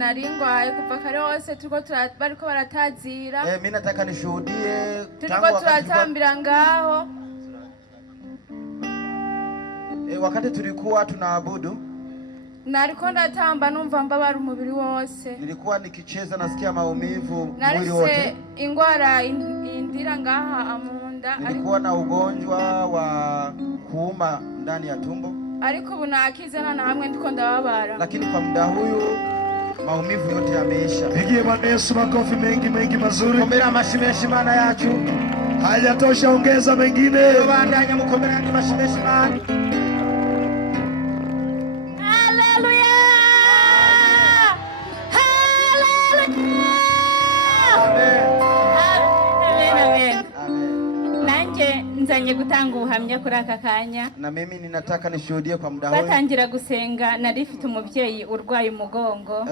Naringwaye kuva kare hose turiko bariko baratazira. Mimi nataka nishuhudie turiko turatambira ngaho. Wakati tulikuwa tunaabudu, nariko ndatamba numva mbabara umubiri wose. Nilikuwa nikicheza nasikia maumivu mwili wote. Ingwara indira ngaha amunda. Nilikuwa na ugonjwa wa kuuma ndani ya tumbo. Ariko ubu nakizana na hamwe ndiko ndababara. Lakini kwa muda huyu maumivu yote yameisha. Pigie Bwana Yesu makofi mengi mazuri. Kombera mashimeshi mana yacu. Hayatosha, ongeza mengine. Bandanya mukombera ni mashimeshi mana. Haleluya! Haleluya! Amen. Nanje nzanye gutanga ubuhamya kuri aka kanya. Na mimi ninataka nishuhudie kwa muda huu. Batangira gusenga narifite umubyeyi urwaye umugongo.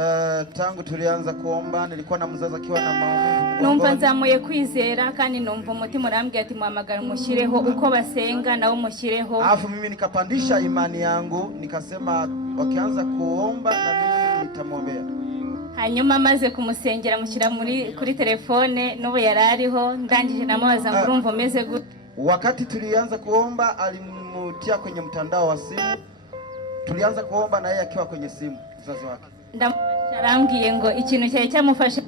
Tangu tulianza kuomba nilikuwa na mzazi akiwa na maumivu. Numva nzamuye kwizera kandi numva umutima urambye ati muhamagara mushireho uko basenga nawo mushireho. Alafu mimi nikapandisha imani yangu nikasema wakianza kuomba na mimi nitamwombea. Hanyuma maze kumusengera mushyira kuri telefone n'ubu yarariho ndangije namubaza ngo urumva umeze gute. Wakati tulianza kuomba alimutia kwenye mtandao wa simu. Tulianza kuomba na yeye akiwa kwenye simu mzazi wake. Ndamushambwiye ngo ikintu cyaje cyamufasha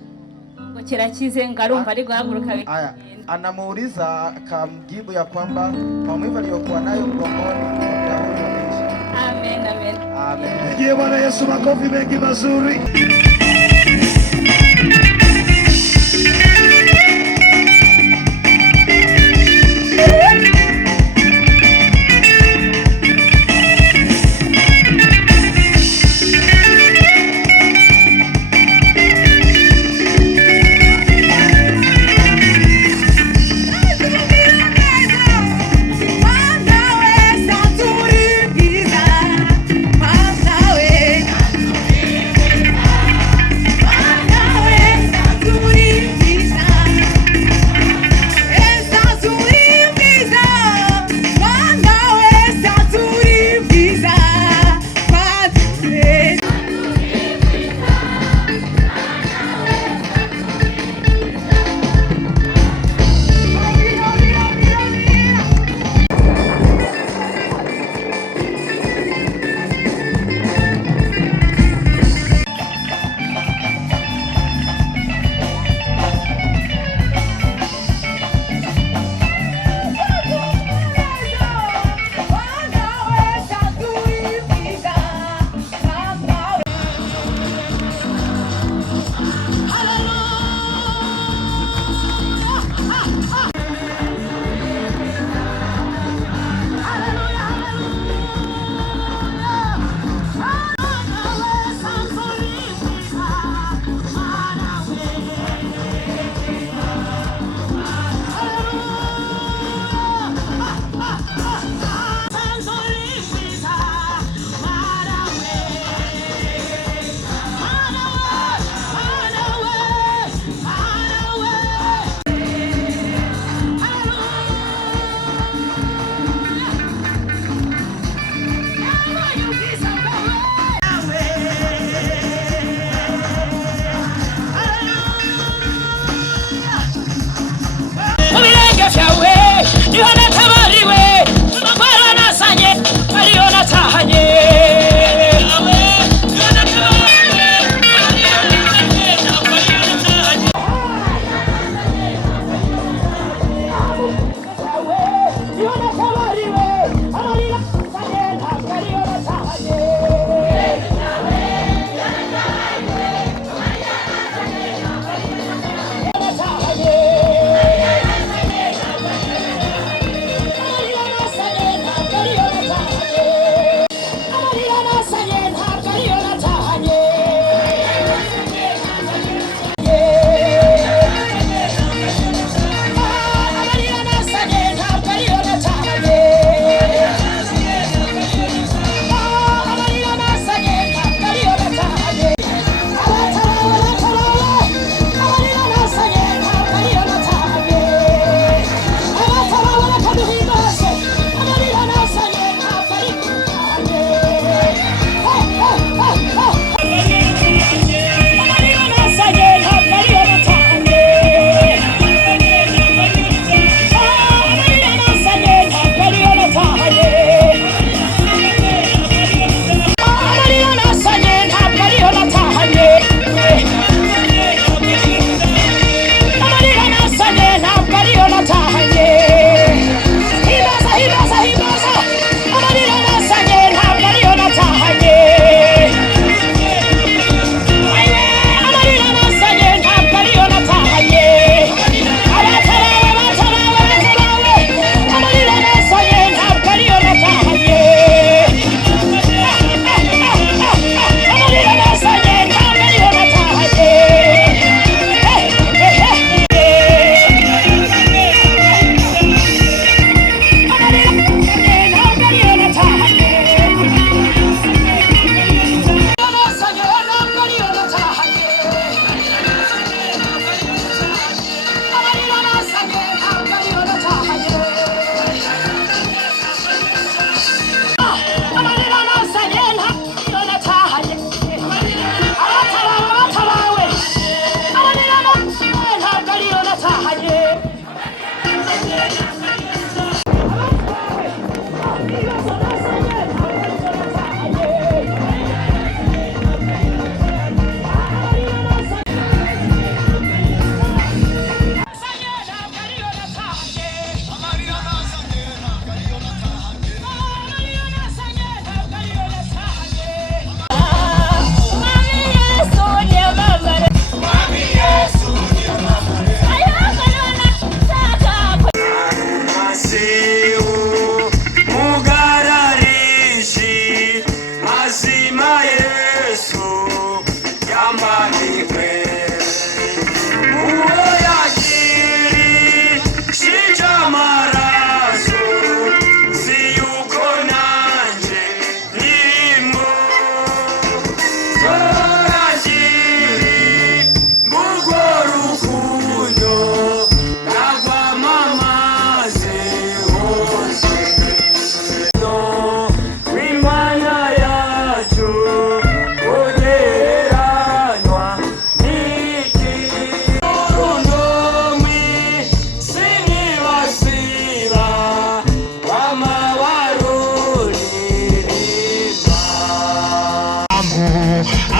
ngo kirakize ngarumva ari guhaguruka. Aya, anamuuliza akamjibu ya kwamba maumivu aliyokuwa nayo mgongoni yameisha. Amen, amen. Amen. Pigie Bwana Yesu makofi mengi mazuri.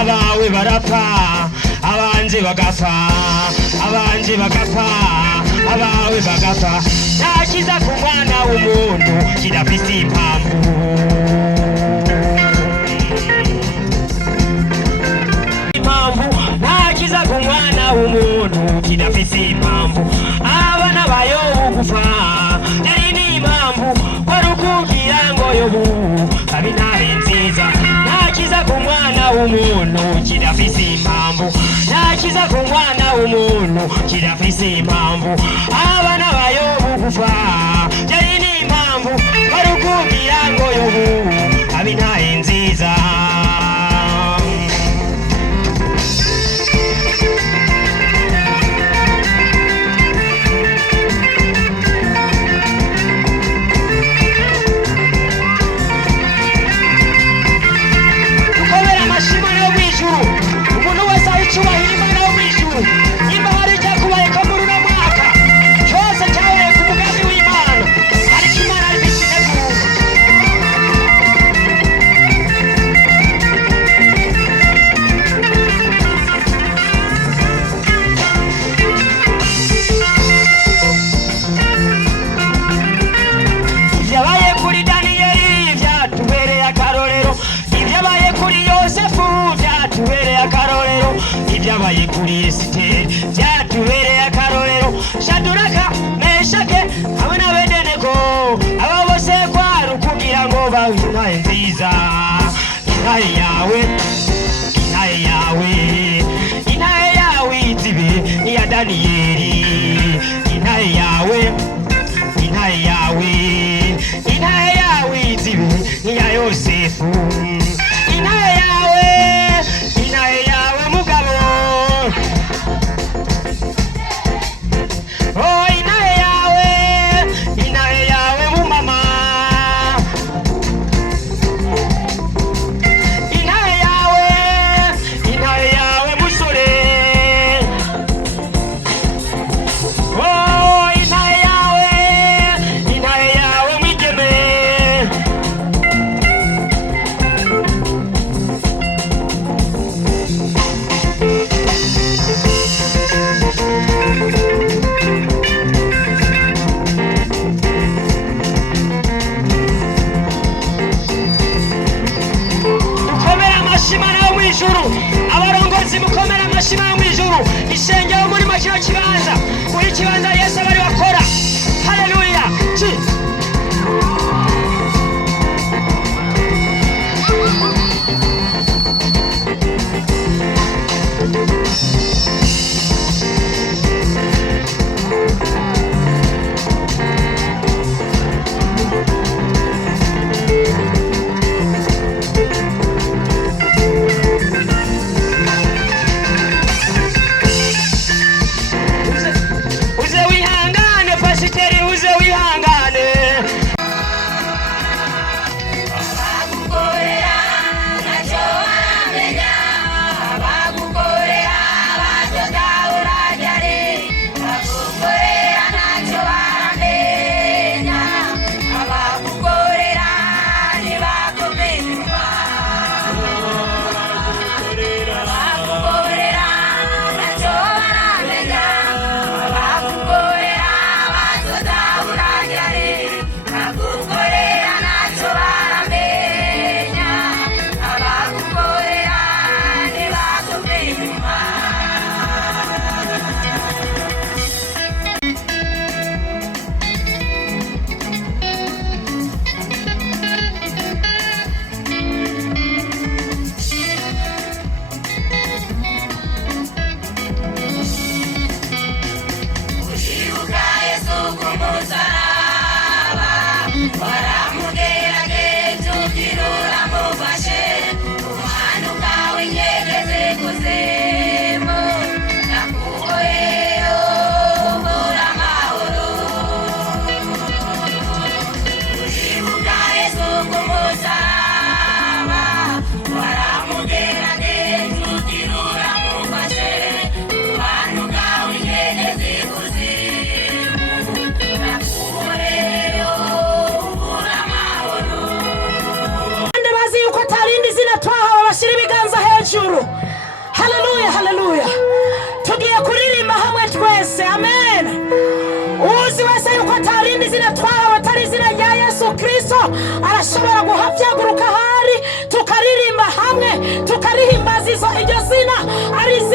abawe barapfa abanje bagapfa abanje bagapfa abawe bagapfa ntakiza ku mwana w'umuntu kirafise impamvu ntakiza ku mwana w'umuntu kirafise impamvu abana bayo ugufa yari n'impamvu wari ukubwira ngo yobu abi ntare nziza ntakiza ku mwana w'umuntu kirafise impamvu ntakiza ku mwana w'umuntu kirafise impamvu abana bayo ugufa yari n'impamvu wari ukubwira ngo yobu abi ntare nziza ibyabaye kuri Esiteri byatubereye akarorero Shaduraka Meshake hamwe n'Abedenego aba bose kwari ukugira ngo babe intare nziza intare yawe izibe iya Daniyeli intare yawe izibe iya Yosefu intare yawe mugabo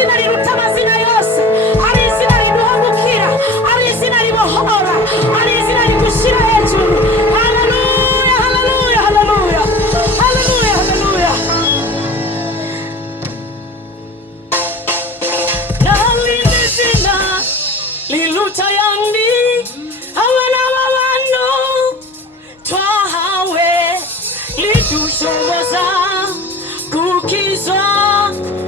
izina riruta amazina yose, ari izina riduha gukira, ari izina ribohora, ari izina rigushyira hejuru. Haleluya, haleluya, haleluya, haleluya, haleluya. Nalindi izina liruta yandi, abana b'abantu twahawe lidushoboza gukizwa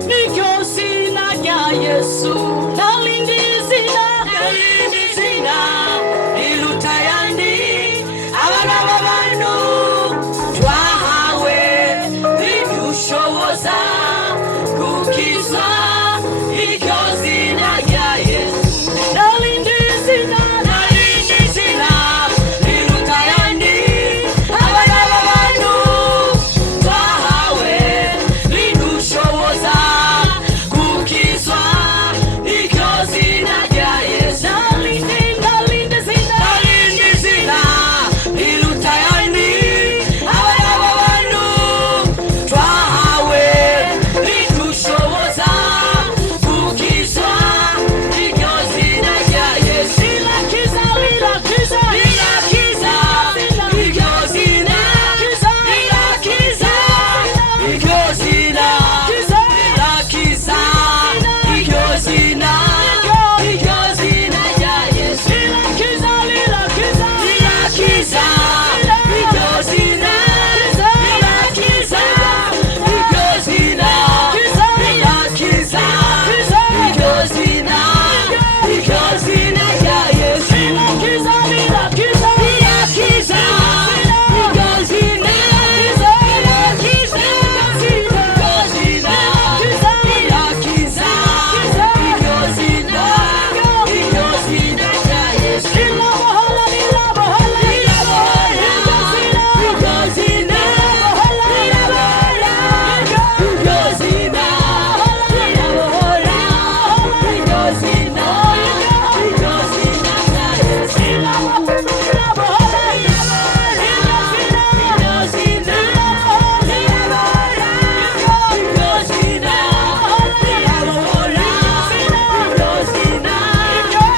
n'iryo zina rya Yesu. Nalindi zina riruta yandi, abana b'abantu twahawe lidushoboza gukizwa n'iryo zina rya Yesu. Nalindi zina riruta yandi, abana b'abantu twahawe lidushoboza gukizwa n'iryo zina rya Yesu. Nalindi zina riruta yandi, abana b'abantu twahawe lidushoboza gukizwa n'iryo zina rya Yesu. Rirakiza, rirakiza, rirakiza, iryo zina, rirakiza, iryo zina, rirakiza, iryo zina, iryo zina rya Yesu. Rirakiza, rirakiza, rirakiza, iryo zina, rirakiza, iryo zina, rirakiza, iryo zina, iryo zina rya Yesu. Rirakiza, rirakiza, rirakiza, iryo zina, rirakiza, iryo zina, rirakiza, iryo zina, iryo zina rya Yesu. Rirabohora, rirabohora, rirabohora, iryo zina, rirabohora, iryo zina, rirabohora, iryo zina, iryo zina rya Yesu. Rirabohora, rirabohora, iryo zina, rirabohora, iryo zina, rirabohora, iryo zina,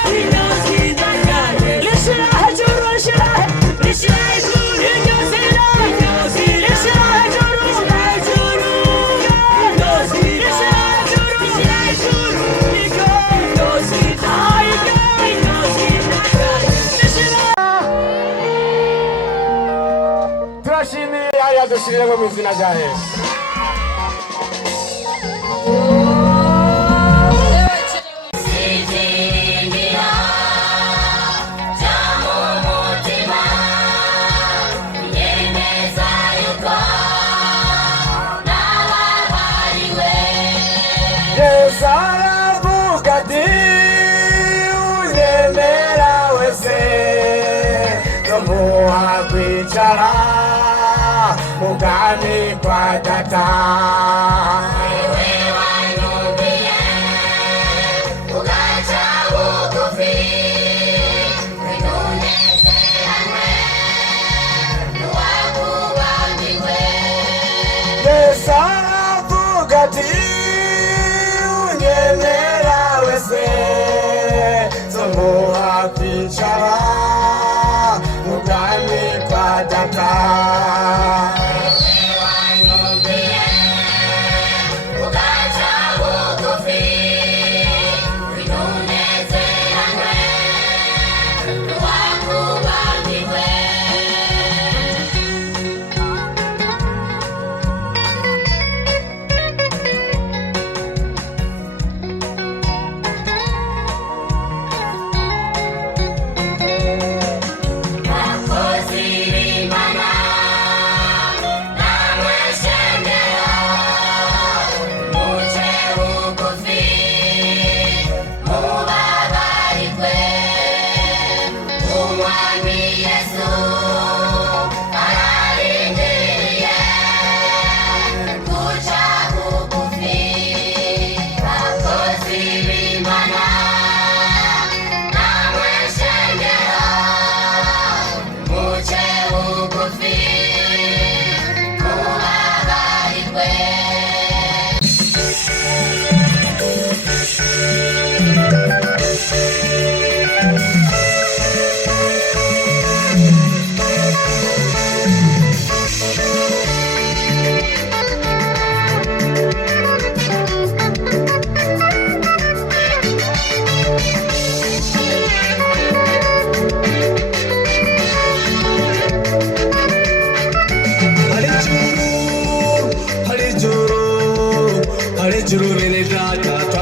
iryo zina rya Yesu. Rishyira hejuru, rishyira hejuru, iryo zina, iryo zina, rishyira hejuru, rishyira hejuru, iryo zina, rishyira hejuru, rishyira hejuru, iryo zina, iryo zina rya Yesu. turashimiye aya dushyiremo mu izina rya Yesu. Yesu aravuga ati unyemera wese nzomuha kwicara mu bwami kwa Data. Yesu aravuga ati unyemera wese nzomuha kwicara mu bwami kwa Data.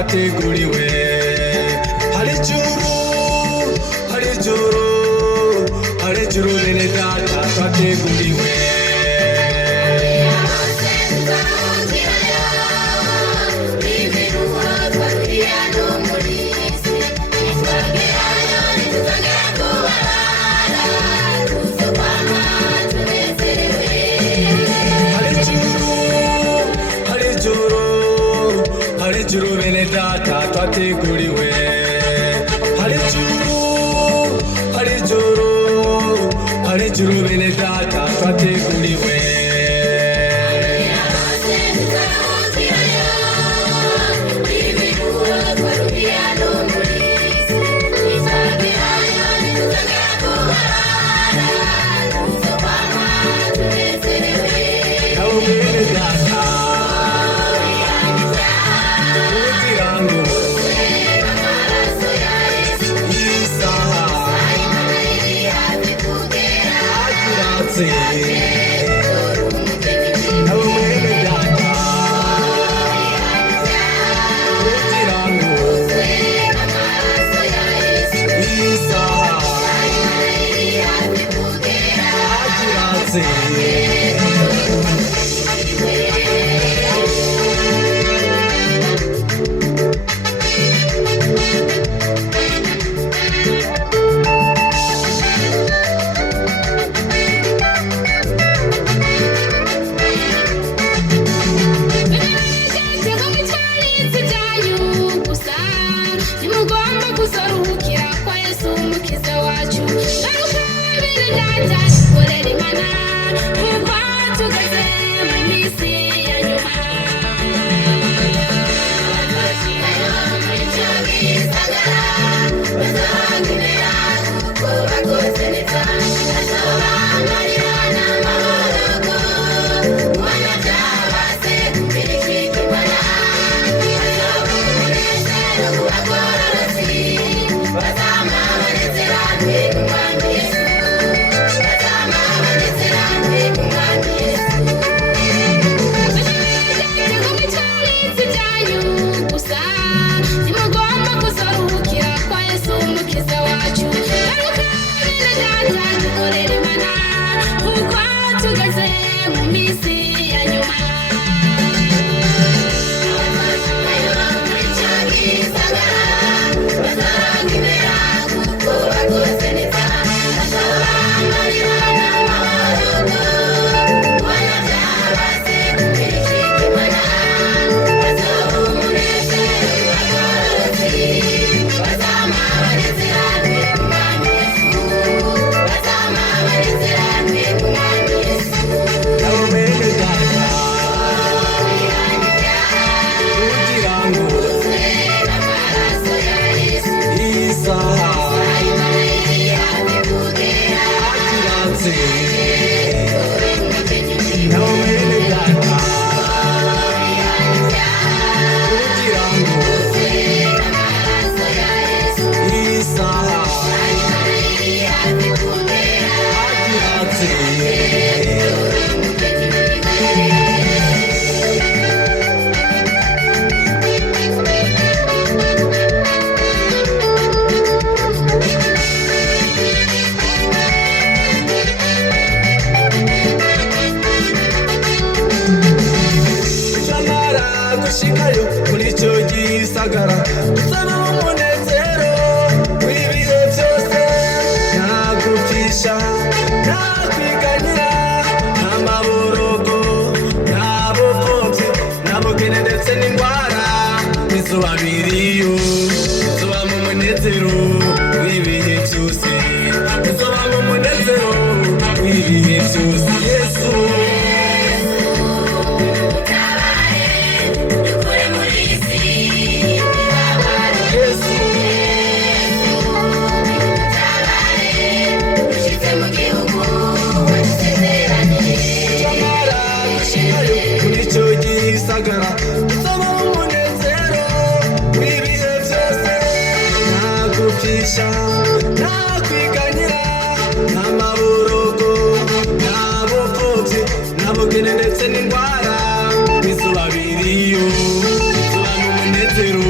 twateguriwe. Hari ijuru bene data twateguriwe. Hari ijuru bene data twateguriwe. Hari ijuru bene data twateguriwe. ndetse n'indwara izuba biriyo izuba n'umunezero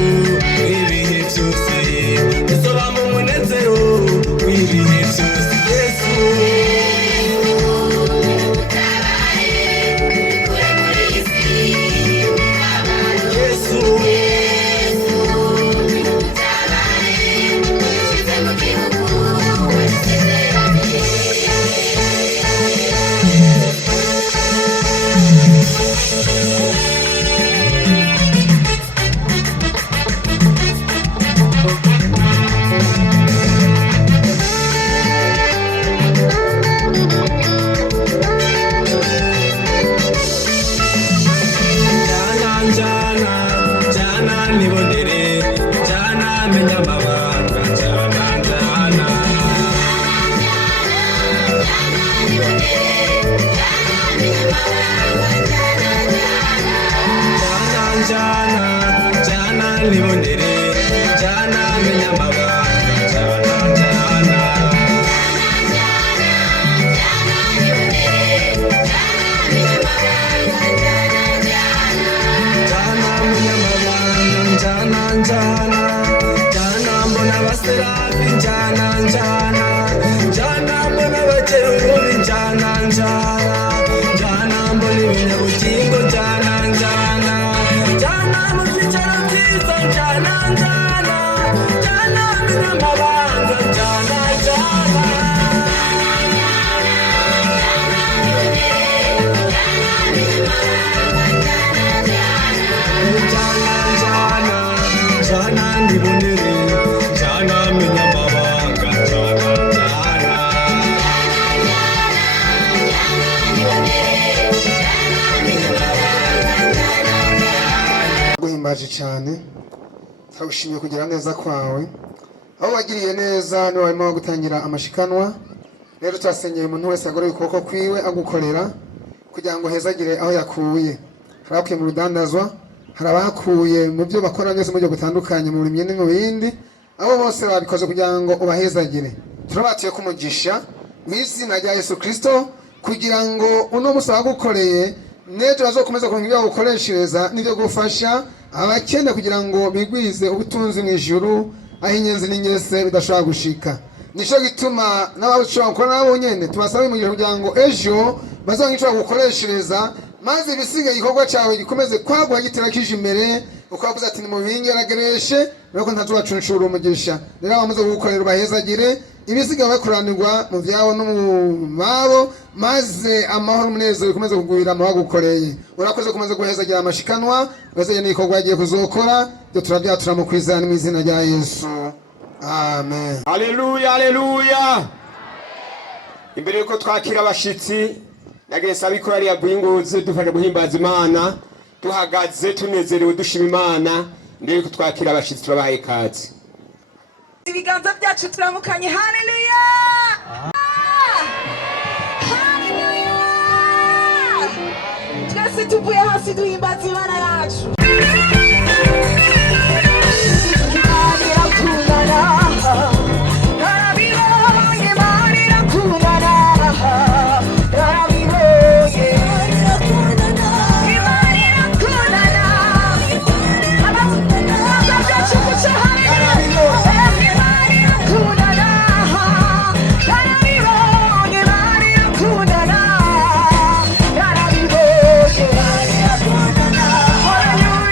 menya amabanga njana njana njana njana nibonere njana menya amabanga njana njana njana njana njana mbona baserafi njana njana njana mbona bakerubi njana njana njana mbona ibinyabugingo njana njana njana mu byicaro byiza njana njana njana menya amabanga njana njana njana ndibonere njana menya amabanga njana njana guhimbaje cyane turagushimiye kugira neza kwawe aho wagiriye neza niwe warimo gutangira amashikanwa rero turasengeye umuntu wese agoroye ukuboko kwiwe agukorera kugira ngo hezagire aho yakuye hari abakuye mu rudandazwa hari abakuye mu byo bakora byose mu buryo butandukanye mu burimyi no mu bindi abo bose babikoze kugira ngo ubahezagire turabatiye kumugisha mu izina rya Yesu Kristo kugira ngo uno munsi wagukoreye nejo bazokomeza kuronka ibyo gukoreshereza n'ibyo gufasha abakene kugira ngo bigwize ubutunzi mu ijuru aho inyenzi n'inyese bidashobora gushika nico gituma n'abashobora gukora nabo nyene tubasaba mu kugira ngo ejo bazongera gukoreshereza maze ibisigaye igikorwa cyawe gikomeze kwagwa gitera kije imbere uko wavuze ati nimubingeragereshe rero ntazubacunshura umugisha rero abamaze gukorera ubahezagire ibisigaye bakuranirwa mu byabo no mu babo maze amahoro umunezero bikomeze kugwira mu bagukoreye urakoze kumaze guhezagira amashikanwa wese n'igikorwa yagiye kuzokora byo turabyatura mu kwizana mu izina rya Yesu amen. Haleluya haleluya. Imbere yuko twakira abashitsi nagese abikora ari yabwinguze dufashe guhimbaza Imana tuhagaze tunezerewe dushima Imana ndeye ko twakira abashitsi turabahaye kazi ibiganza byacu turamukanye haleluya haleluya twese tuvuye hasi duhimbaza Imana yacu Hallelujah.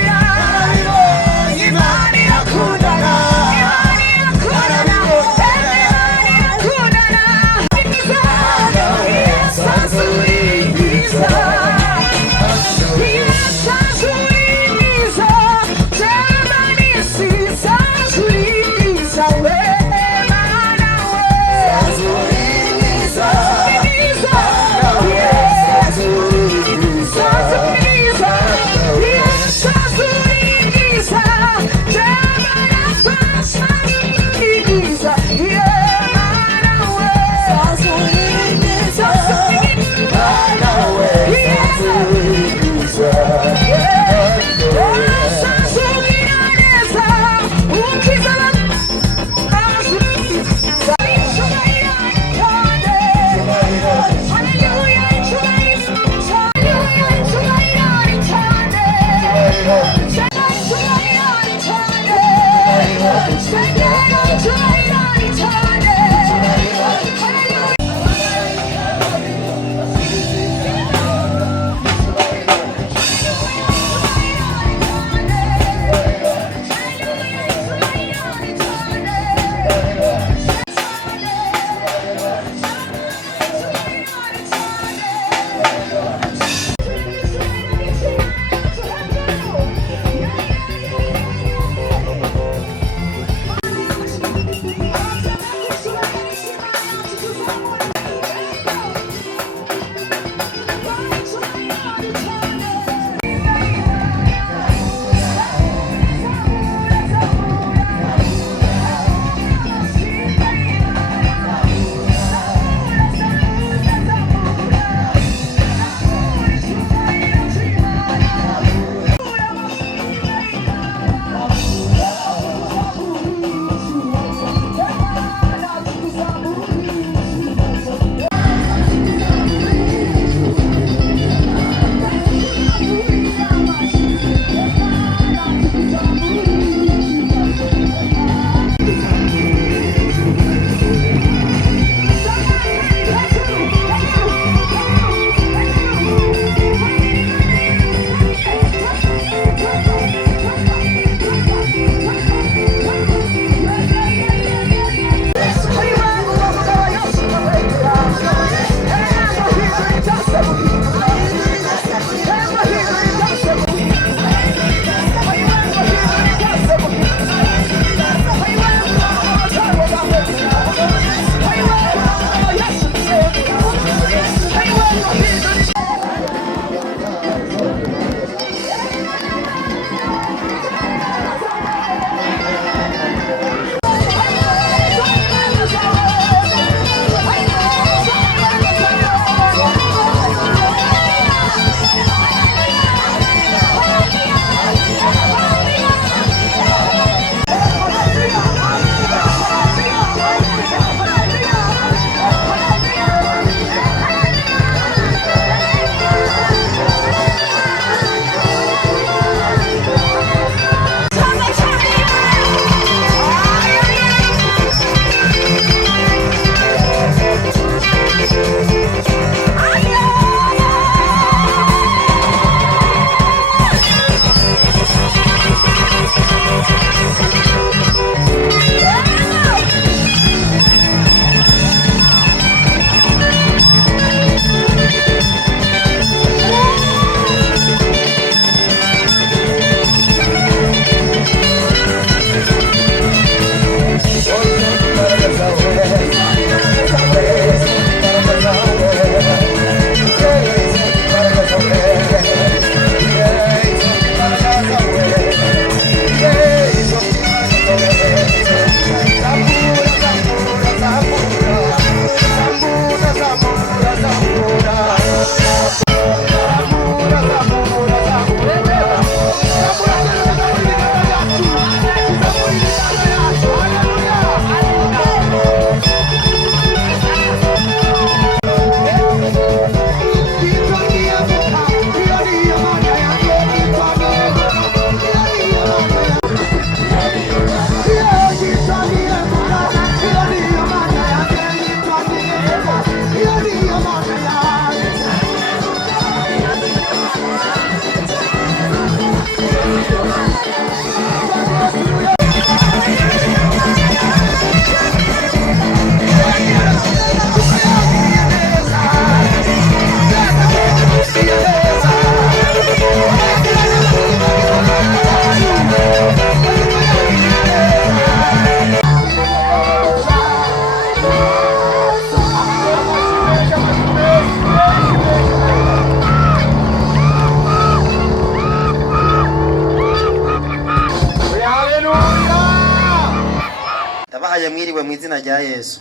ndabahaye mwiriwe mu izina rya Yesu.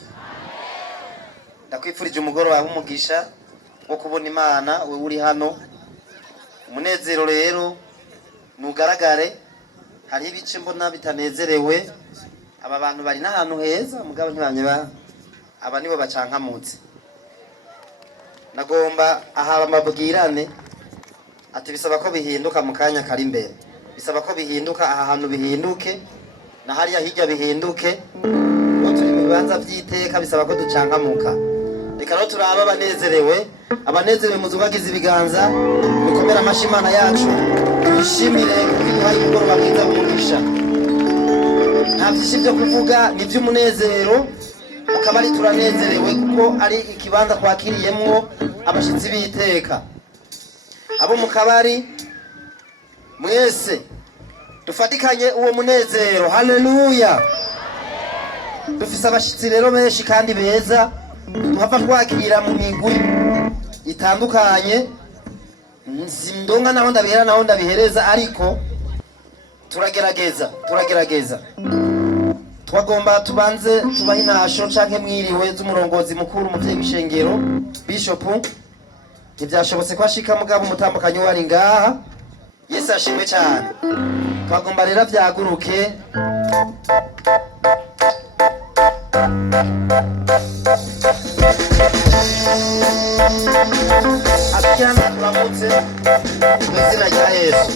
Ndakwifurije umugoroba w'umugisha wo kubona Imana we uri hano. Umunezero rero nugaragare, hari ibice mbona bitanezerewe. Aba bantu bari n'ahantu heza mugabo ntibanyeba, aba nibo bacankamutse. Nagomba aha bamabwirane ati bisaba ko bihinduka mu kanya kari imbere. Bisaba ko bihinduka aha hantu bihinduke, na hariya hirya bihinduke. Turi mu bibanza by'iteka bisaba ko ducankamuka. Reka rero turaba abanezerewe muzubagize ibiganza, mukomera amashi Imana yacu, twishimire kuduha umugoroba mwiza w'umugisha. Nta byinshi byo kuvuga, ni by'umunezero, ukaba ari turanezerewe kuko ari ikibanza twakiriyemwo abashitsi b'iteka. Abo mu kabari mwese dufatikanye uwo munezero. Haleluya. Dufise abashitsi rero benshi kandi beza, tuhava twakira mu migwi itandukanye. Sindonga naho ndabihera naho ndabihereza, ariko turagerageza. Twagomba tubanze tubaha intasho canke mwiriwe z'umurongozi mukuru umuvyeyi w'ishengero Bishop. Ntibyashobotse ko ashika mugabo umutambukanyi wari ngaha. Yesu ashimwe cyane. Twagomba rero byaguruke. Akiyana turamutse mu izina rya Yesu.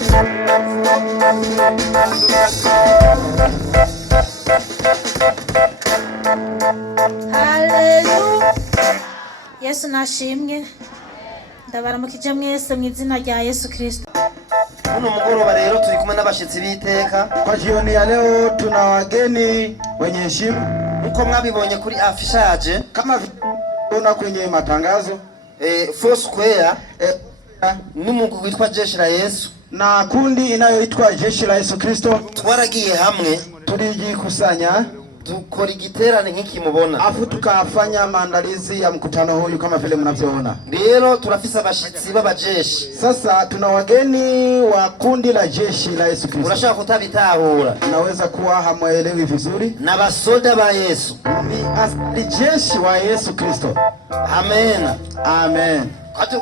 Haleluya. Yesu nashimwe. Ndabaramukije mwese mu izina rya Yesu Kristo. Uno mugoroba rero turi kumwe n'abashitsi b'iteka. Kwa jioni ya leo tuna wageni wenye heshima. Uko mwabibonye kuri afishaje kama una kwenye matangazo Foursquare n'umugwi witwa Jeshi la Yesu na kundi inayoitwa Jeshi la Yesu Kristo twaragiye hamwe, tulijikusanya dukora igiterane nk'iki mubona, afu tukafanya maandalizi ya mkutano huyu kama vile mnavyoona. Rero turafisa abashitsi b'abajeshi. Sasa tuna wageni wa kundi la Jeshi la Yesu Kristo. Urashaka kutabitahura, naweza kuwa hamuelewi vizuri. Na basoda ba Yesu, ni jeshi wa Yesu Kristo. Amen. Amen.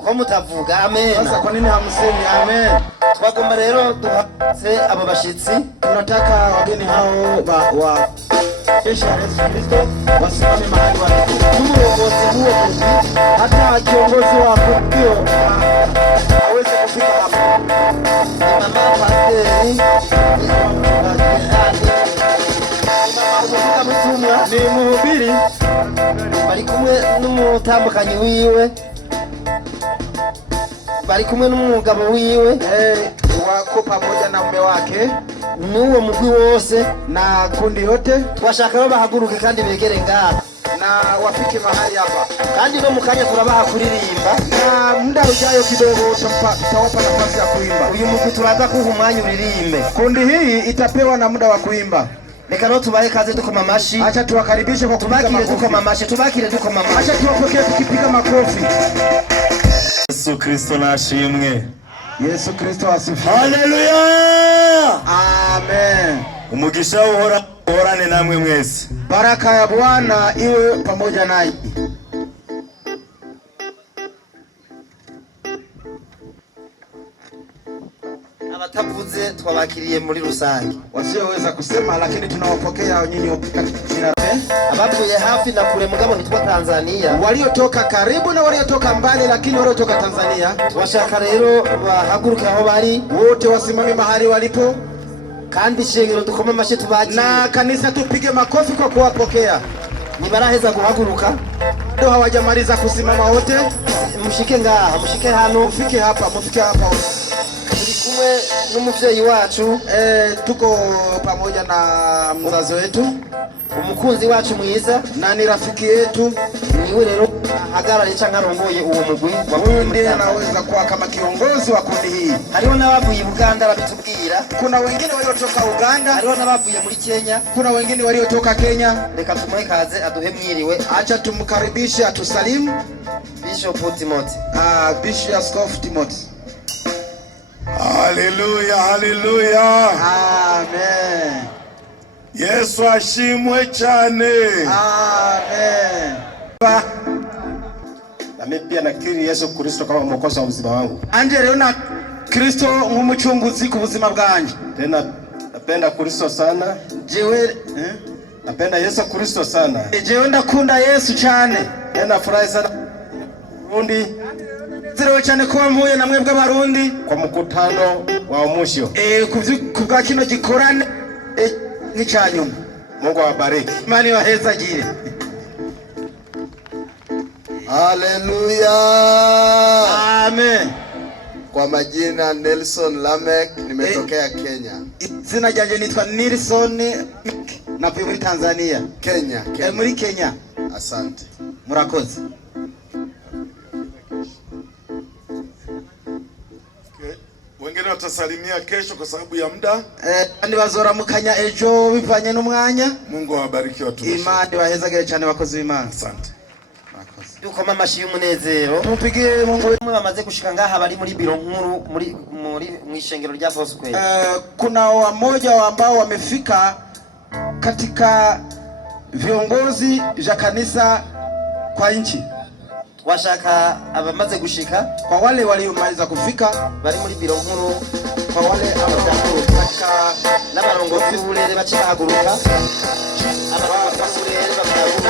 Kwa mutavuga amen. Sasa kwa nini hamsemi amen? Twagomba rero duhatse abo bashitsi, tunataka wageni hao wa Jeshi la Yesu Kristo wasimame mahali walipo. Umurongozi huo muziki, hata kiongozi wa kundi aweze kufika hapo. Mama Pastor ni mhubiri, bari kumwe n'umutambukanyi wiwe, bari kumwe n'umugabo wiwe, wako pamoja na mume wake n'uwo mugwi wose na kundi yote. Twashaka rero bahaguruke kandi begere ngaha na wafike mahali hapa, kandi no mukanya turabaha kuririmba, na muda ujayo kidogo tutawapa nafasi ya kuimba. Uyu mugwi turaza kuha umwanya uririmbe. Kundi hii itapewa na muda wa kuimba. Reka no tubahe kaze dukoma amashi. Acha tuwakaribishe kwa kupiga makofi. Tubakire dukoma amashi. Acha tuwapokee tukipiga makofi. Yesu Kristo nashimwe. Yesu Kristo asifiwe. Haleluya. Amen. Umugisha uhorane namwe mwese. Baraka ya Bwana iwe pamoja nanyi. Abatavuze twabakiriye muri rusange, wasioweza kusema lakini tunawapokea nyinyi wote. Abavuye hafi na kure mugabo hitwa Tanzania, waliotoka karibu na waliotoka mbali, lakini waliotoka Tanzania twashaka rero bahaguruke aho bari, wote wasimame mahali walipo, kandi shengero dukome amashi tubakire, na kanisa tupige makofi kwa kuwapokea. Nibaraheza guhaguruka, ndio hawajamaliza kusimama wote. Mushike ngaha, mushike hano, mufike hapa kumwe n'umuvyeyi wacu. Tuko pamoja na mzazi wetu, umukunzi wacu mwiza, na ni rafiki yetu. Niwe rero ahagarariye canke arongoye uwo mugwi. Huyu ndiye anaweza kuwa kama kiongozi wa kundi hii. Hariho n'abavuye Uganda babitubwira, kuna wengine waliotoka Uganda, hariho n'abavuye muri Kenya, kuna wengine waliotoka Kenya. Reka tumuhe kaze aduhe mwiriwe. Acha tumkaribishe atusalimu. Bishop Timothy. Bishop Askofu Timothy. Haleluya, haleluya. Amen. Yesu ashimwe cyane. Amen. Na mimi pia nakiri Yesu Kristo kama mwokozi wa uzima wangu. Anje rero na Kristo nk'umucunguzi ku buzima bwanjye. Tena napenda Kristo sana. Jewe napenda Yesu Kristo sana. Jewe ndakunda Yesu cyane. Tena furahi sana Burundi. Zero cyane kuba mpuye na mwebwe abarundi kwa mkutano wa umusho. Kubwa kino gikorane n'icyanyuma. Mungu awabariki. Imana ibahezagire. Haleluya. Amen. Kwa majina Nelson Lamek, nimetokea Kenya. Zina janje nitwa Nelson, navuye muri Tanzania. Kenya. Muri Kenya. Asante. Murakoze. Wengine watasalimia kesho kwa sababu ya muda. Kandi bazoramukanya ejo bivanye n'umwanya. Mungu awabariki watumishi. Imana ibahezagire cyane bakozi b'Imana. Asante. Dukoma amashi y'umunezero. Tupigie Mungu. Bamaze gushika ngaha bari muri biro nkuru muri mwishengero rya Foursquare. Kuna wamoja ambao wamefika katika viongozi vya kanisa kwa nchi. Washaka abamaze gushika kwa wale waliomaliza kufika bari muri biro nkuru, kwa wale abadakuru katika n'abarongozi b'uburere bace bahaguruka,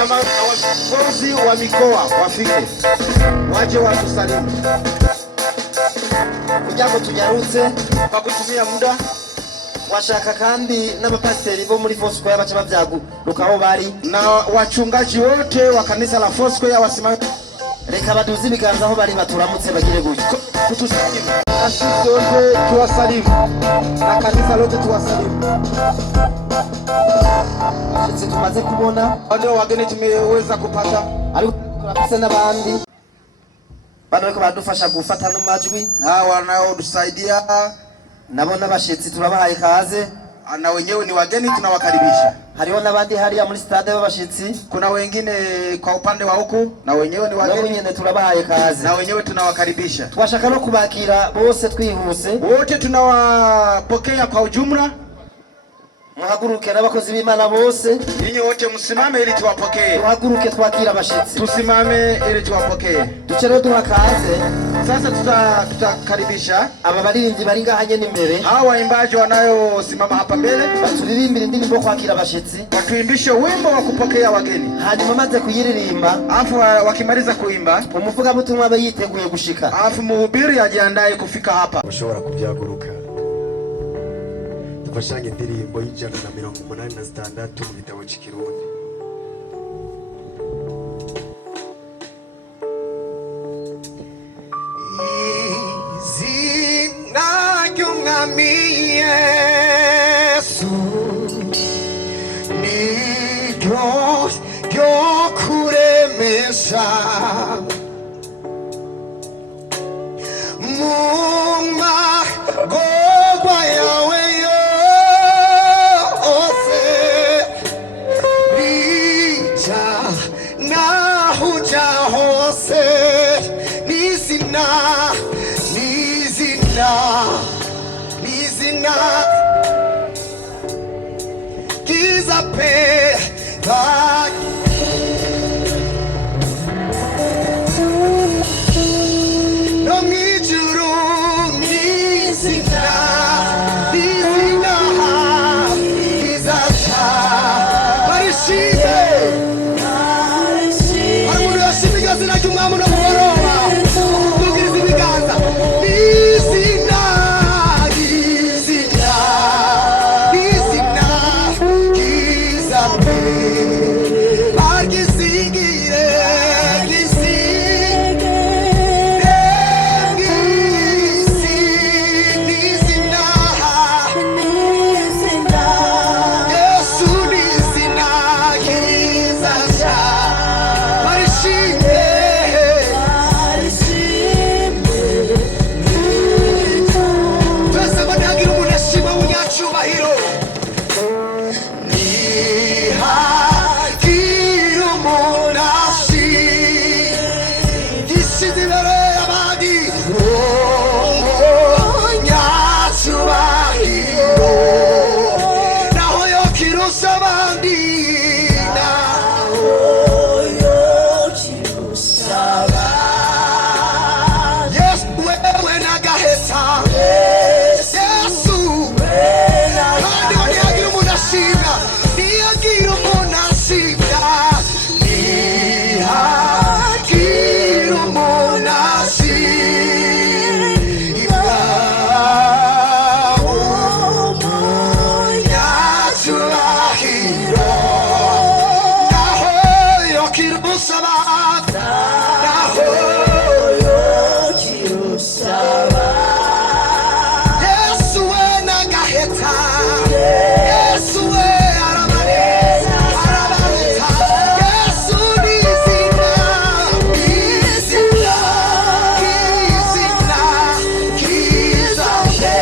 abakozi wa mikoa wafike waje watusalimu kugira ngo tunyarutse kwa kutumia muda. Washaka kandi n'abapasiteri bo muri Foursquare bace bavyagurukaho bari na wachungaji wote wa kanisa la Foursquare wasimame. Reka baduze ibiganza aho bari baturamutse bagire gutyo. Kutusalimu. Asisi wote tuwasalimu. Na kanisa lote tuwasalimu. Sisi tumaze kubona ndio wageni tumeweza kupata. Ariko turafise n'abandi bano ko badufasha gufata no majwi. Wanaotusaidia nabo n'abashitsi turabahaye kaze. Na wenyewe ni wageni tunawakaribisha. Hariho n'abandi hariya muri stade b'abashitsi. Kuna wengine kwa upande wa huku na wenyewe ni wageni. Nyene turabahaye kaze. Na wenyewe tunawakaribisha. Twashaka no kubakira bose twihuse. Wote tunawapokea kwa ujumla. Muhaguruke n'abakozi b'Imana bose. Ninyi wote msimame ili tuwapokee. Muhaguruke twakira abashitsi. Tusimame ili tuwapokee. Ducero duhakaze. Sasa tutakaribisha aba baririmbyi bari ngaha nyene imbere. Hawa waimbaji wanayosimama hapa mbele baturirimbira indirimbo kwakira abashitsi. Watuimbishe wimbo wa kupokea wageni. Hanyuma maze kuyiririmba, afu wakimaliza kuimba, umuvuga butumwa abe yiteguye gushika. Afu muhubiri ajiandae kufika hapa. Ushobora kubyaguruka. Dufashanye indirimbo y'186 mu gitabo cy'Ikirundi. Yesu niryo ryo kuremesha mu magorwa yawe yose rija naho uja hose n'izina kiza pe no mijuru n'izina kiza cha barishime ariko yashimye izina ry'umwami no mugoroba tugiriza ibiganza nihagira umuntu asibya, nihagira umuntu asibya, umunyacurahiro naho yokira umusaba, naho yokira usaba. Yesu we nagaheta, Yesu we arabareza, arabareza. Yesu ni izina, izina, izina, kiza pe.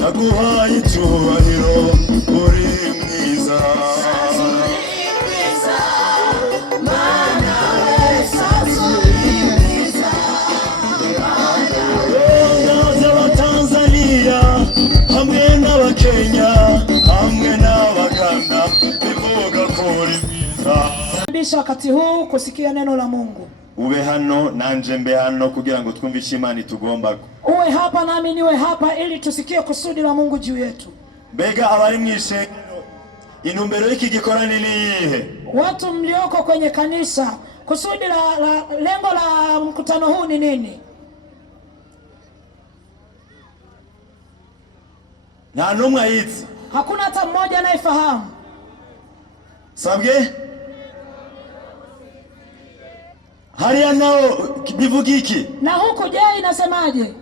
Naguhaye icyubahiro uri mwiza, Tanzania hamwe n'Abakenya hamwe n'Abaganda bivuga ko uri mwiza. Bisha wakati huu kusikia neno la Mungu. Ube hano nanje mbe hano kugira ngo twumvishe Imana itugomba. Uwe hapa nami niwe hapa ili tusikie kusudi la Mungu juu yetu. Mbega abari mwishe intumbero y'iki gikorane ni iyihe? Watu mlioko kwenye kanisa, kusudi lengo la mkutano huu ni nini? Nta numwe ayizi. Hakuna hata mmoja anayefahamu. Sabwe? Hariya nao bivuga iki? Na huku je inasemaje?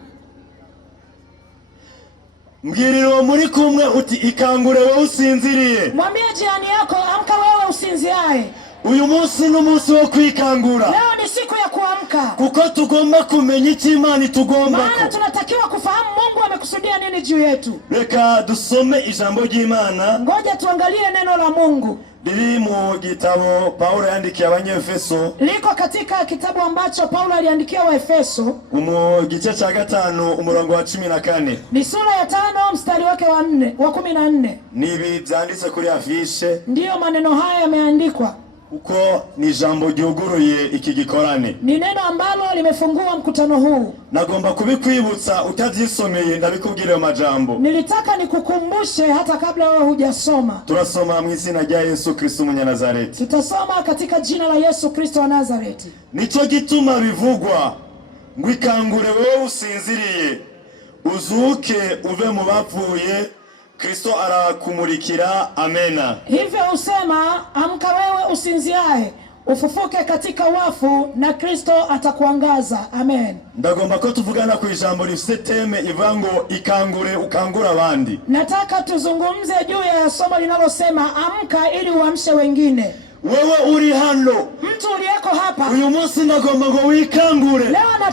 Mbwiriro muri kumwe uti ikangure wowe usinziriye. Mwambie jirani yako amka wewe usinziaye. Uyu munsi n'umunsi wo kwikangura. Leo ni siku ya kuamka. Kuko tugomba kumenya icyo Imana itugomba. Maana tunatakiwa kufahamu Mungu amekusudia nini juu yetu. Reka dusome ijambo ry'Imana. Ngoja tuangalie neno la Mungu. Riri mu gitabo Paulo yandikiye Abanyefeso. Liko katika kitabu ambacho Paulo aliandikia Waefeso. Mu gice cya 5 umurongo wa 14. Ni sura ya 5 mstari wake wa 14. Nibi byanditse kuri afishe. Ndiyo maneno haya yameandikwa. Uko ni jambo ryuguruye iki gikorane. Ni neno ambalo limefungua mkutano huu. Nagomba kubikwibutsa utabyisomeye ndabikubwira majambo. Nilitaka nikukumbushe hata kabla wewe hujasoma. Turasoma mu izina rya Yesu Kristo Munyanazareti. Tutasoma katika jina la Yesu Kristo wa Nazareti. Nico gituma bivugwa ngo ikangure wowe usinziriye uzuke uve mu bapfuye Kristo arakumurikira. Amena. Hivyo usema amka wewe usinziaye ufufuke katika wafu na Kristo atakuangaza. Amen. Ndagomba ko tuvugana ku ijambo rifite teme ivango ikangure ukangura abandi. Nataka tuzungumze juu ya somo linalosema amka ili uamshe wengine. Wewe uri hano, mtu uliyeko hapa, uyu munsi ndagomba ngo wikangure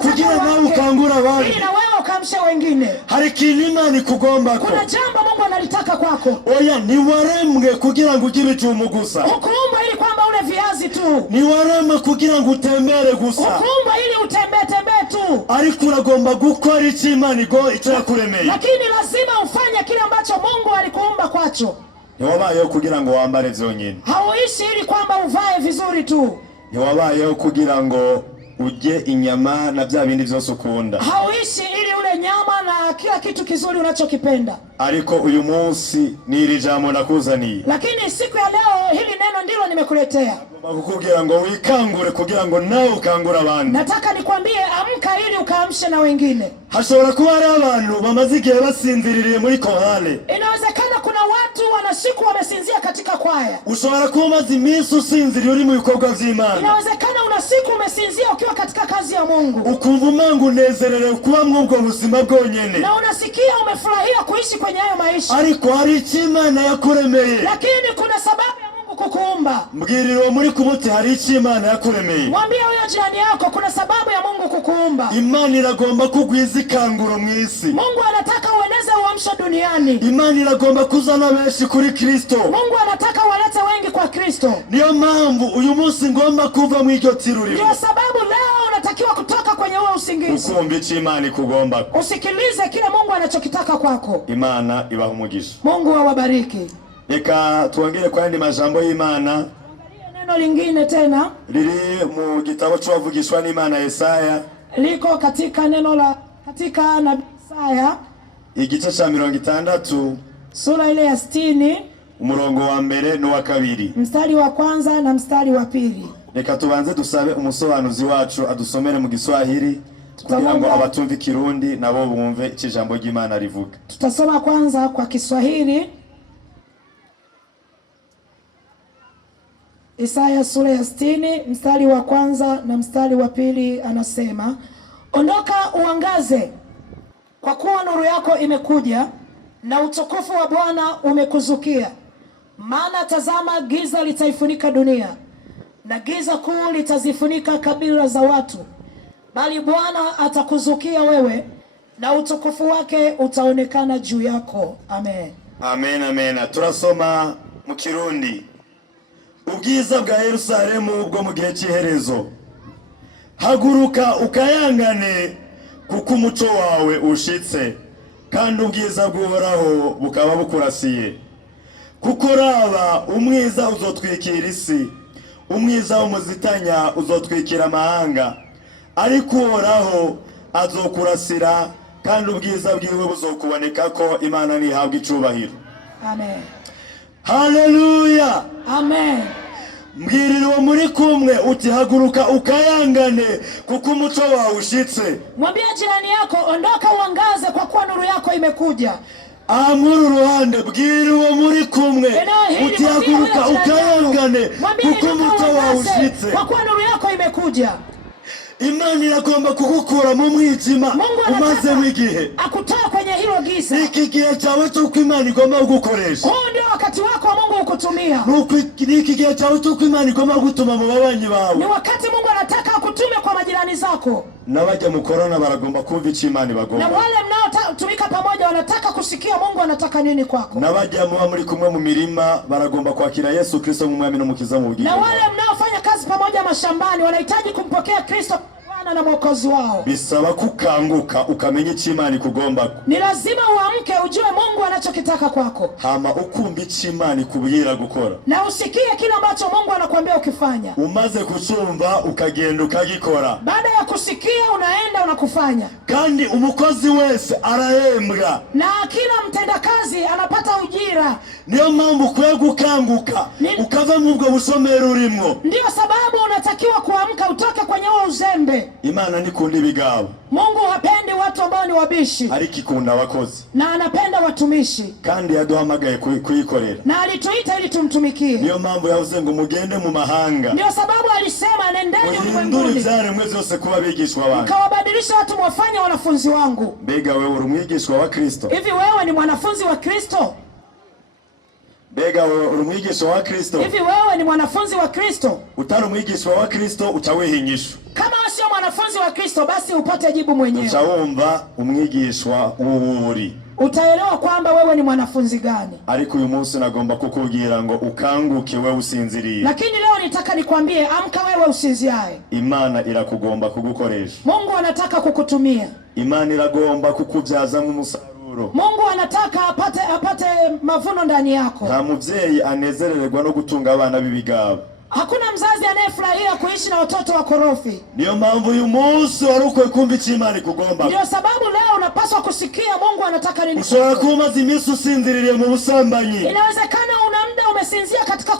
kugira nawe ukangura abandi, ili na wewe ukamshe wengine. Hari ikintu Imana ikugomba ko. Kuna jambo Mungu analitaka kwako. Oya, ntiwaremwe kugira ngo ugire icyumu gusa. Ukuumbwa ili kwamba ule viazi tu. Ntiwaremwe kugira ngo utembere gusa. Ukuumbwa ili utembee tu. Ariko uragomba gukora icyo Imana icyo yakuremeye. Lakini lazima ufanye kufanya kile ambacho Mungu alikuumba kwacho. Ntiwabayeho kugira ngo wambare vyonyene. Hauishi ili kwamba uvae vizuri tu. Ntiwabayeho kugira ngo uje inyama na bya bindi vyose ukunda. Hauishi ili ule nyama na kila kitu kizuri unachokipenda. Ariko uyu munsi niri jambo nakuzaniye. Lakini siku ya leo hili neno ndilo nimekuletea. Kukugira ngo wikangure kugira ngo nawe ukangura abandi. Nataka nikwambie amka ili ukaamshe na wengine. Hashobora kuba ari abantu bamaze igihe basinziririye muri kohale. Inawezekana kuna watu wana siku wamesinzia katika kwaya. Ushobora kuba umaze iminsi usinziriye uri mu bikorwa vy'Imana. Inawezekana una siku umesinzia ukiwa katika kazi ya Mungu. Ukumva umenga unezerewe kuba mwubwo buzima bwonyene. Na unasikia umefurahia kuishi kwenye hayo maisha. Ariko hari icyo Imana yakuremeye. Lakini kuna sababu ya Mungu kukuumba. Mbwiriro muri kumuti hari icyo Imana yakuremeye. Mwambie huyo jirani yako kuna sababu ya Mungu kukuumba. Imana iragomba kugwiza ikanguro mu isi. Mungu anataka ueneze uamsho duniani. Imana iragomba kuzana benshi kuri Kristo. Mungu anataka walete wengi kwa Kristo. Niyo mpamvu uyu munsi ngomba kuva mu iryo tiruriro. Ndio sababu leo unatakiwa kutoka kwenye huo usingizi. Ukumva icyo Imana ikugomba. Usikilize kile Mungu anachokitaka kwako. Imana ibaha umugisha. Mungu awabariki. Reka tuongere kwa yandi majambo y'Imana. Neno lingine tena riri mu gitabo cy'uwavugishwa n'Imana Yesaya. Liko katika neno la katika nabii Yesaya igice cha 60 sura ile ya 60 umurongo wa mbere no wa kabiri mstari wa kwanza na mstari wa pili. Reka tubanze dusabe umusobanuzi wacu adusomere mu Giswahili kugira ngo abatumva Kirundi nabo bumve ijambo ry'Imana rivuga. Tutasoma kwanza kwa Kiswahili. Isaya sura ya 60 mstari wa kwanza na mstari wa pili anasema, ondoka uangaze, kwa kuwa nuru yako imekuja na utukufu wa Bwana umekuzukia. Maana tazama, giza litaifunika dunia na giza kuu litazifunika kabila za watu, bali Bwana atakuzukia wewe na utukufu wake utaonekana juu yako. Amen. Amen, amen. Turasoma mu Kirundi. Ubwiza bwa Yerusalemu bwo mu gihe cy'iherezo. Haguruka ukayangane kuko umuco wawe ushitse, kandi ubwiza bw'Uhoraho bukaba bukurasiye. Kuko raba, umwiza uzotwikira isi, umwiza w'umuzitanya uzotwikira amahanga, ariko Uhoraho azokurasira, kandi ubwiza bwiwe buzokuboneka ko. Imana nihabwa icubahiro. Amen. Haleluya. Amen. Mbwiriro muri kumwe uti haguruka ukayangane kuko umuco wawe ushitse. Mwambie jirani yako, ondoka uangaze kwa kuwa nuru yako imekuja. Amuru ruhande bwiriro muri kumwe uti haguruka ukayangane kuko umuco wawe ushitse. Kwa kuwa nuru yako imekuja. Imana iragomba kugukura mu mwijima umaze w'igihe. Akutoa kwenye hilo giza. Iki gihe cyawe cy'uko Imana igomba kugukoresha. Huu ndio wakati wako wa Mungu kukutumia. Iki gihe cyawe cy'uko Imana igomba kugutuma mu babanyi bawe. Ni wakati Mungu anataka akutume kwa majirani zako. N'abajya mu korona baragomba kumva icyo Imana ibagomba. Na wale mnaotumika pamoja wanataka kusikia Mungu anataka nini kwako. N'abajya muba muri kumwe mu mirima baragomba kwakira Yesu Kristo nk'umwami n'umukiza mu bugingo. Na wale mnaofanya kazi pamoja mashambani wanahitaji kumpokea Kristo Bwana na Mwokozi wao. Bisaba kukanguka ukamenya icyo Imana ikugomba. Ni lazima uamke ujue Mungu anachokitaka kwako. Hama ukumva icyo Imana ikubwira gukora. Na usikie kile ambacho Mungu anakuambia ukifanya. Umaze kucyumva ukagenda ukagikora. Baada ya kusikia unaenda unakufanya. Kandi umukozi wese arahembwa. Na kila mtendakazi anapata ujira. Niyo mpamvu ukwiye gukanguka ukava mu bwo bushomeri urimo. Ndio sababu unatakiwa kuamka utoke kwenye huo uzembe. Imana nikunda ibigabo. Mungu hapendi watu ambao ni wabishi. Ariko ikunda abakozi. Na anapenda watumishi. Kandi yaduhamagaye kuyikorera. Na alituita ili tumtumikie. Niyo mpamvu yavuze ngo mugende mu mahanga. Ndio sababu alisema nendeni ulimwenguni. Ibyaremwe byose kuba bigishwa abantu. Kawabadilisha watu mwafanye wanafunzi wangu. Mbega wewe uri umwigishwa wa Kristo? Hivi wewe ni mwanafunzi wa Kristo? Mbega wewe uri umwigishwa wa Kristo? Hivi wewe ni mwanafunzi wa Kristo? Utari umwigishwa wa Kristo utawihinyisha. Kama sio mwanafunzi wa Kristo basi upate jibu mwenyewe. Utawumva umwigishwa w'uburi. Utaelewa kwamba wewe ni mwanafunzi gani. Ariko uyu munsi nagomba kukubwira ngo ukanguke wewe usinziriye. Lakini leo nitaka nikwambie amka wewe usinziaye. Imana irakugomba kugukoresha. Mungu anataka kukutumia. Imana iragomba kukubyaza umusaruro. Mungu anataka apate mavuno ndani yako. Nta muvyeyi anezerererwa no gutunga abana b'ibigabo. Hakuna mzazi anayefurahia kuishi na watoto wakorofi. Niyo mpamvu uyu munsi warukwe kumva icyo Imana ikugomba. Ndio sababu leo unapaswa kusikia Mungu anataka nini. Ushobora kuba umaze iminsi usinziririye mu busambanyi. Inawezekana una muda umesinzia katika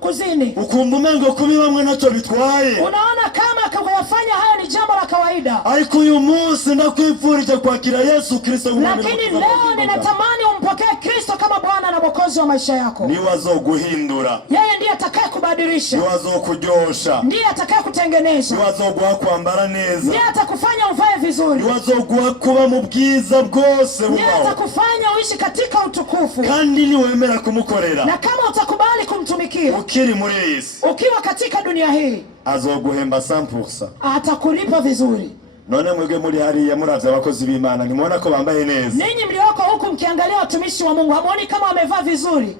kuzini. Ukumva umengo kubi bamwe ntacyo bitwaye. Unaona kama kuyafanya haya ni jambo la kawaida. Ariko uyu munsi ndakwifurije kwakira Yesu Kristo nk'umwami. Lakini leo ninatamani umpokee Kristo kama Bwana na Mwokozi wa maisha yako. Niwe azoguhindura. Yeye ndiye atakaye kubadilisha. Niwe azokuryosha. Ndiye atakaye kutengeneza. Niwe azoguha kwambara neza. Ndiye atakufanya uvae vizuri. Niwe azoguha kuba mu bwiza bwose bubaho. Ndiye atakufanya uishi katika utukufu. Kandi niwemera kumukorera. Na kama utakubali kumtumikia. Ukiri muri Yesu. Ukiwa katika dunia hii. Azoguhemba 100%. Atakulipa vizuri. None mwebwe muri hariya muravye abakozi b'Imana nimuona ko bambaye neza. Ninyi mlioko huku mkiangalia watumishi wa Mungu hamuoni kama wamevaa vizuri?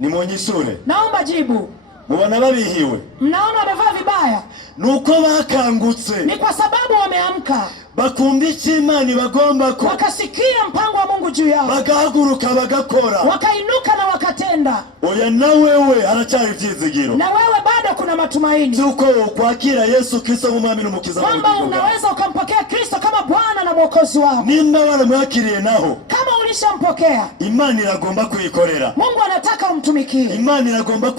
Nimuonyeshure. Naomba jibu. Mubona babihiwe? Mnaona wamevaa vibaya? Nuko bakangutse. Ni kwa sababu wameamka. Bakumva icyo Imana bagomba ko. Wakasikia mpango wa Mungu juu yao. Bagahaguruka bagakora. Wakainuka na wakatenda. Oya na wewe haracyari ivyizigiro. Na wewe bado kuna matumaini. Tuko kwakira Yesu Kristo nk'umwami n'umukiza wawe. Kwamba unaweza ukampokea Kristo kama Bwana na Mwokozi wako. Nimba waramwakiriye naho. Kama ulishampokea. Imana iragomba kuyikorera. Mungu anataka umtumikie. Imana iragomba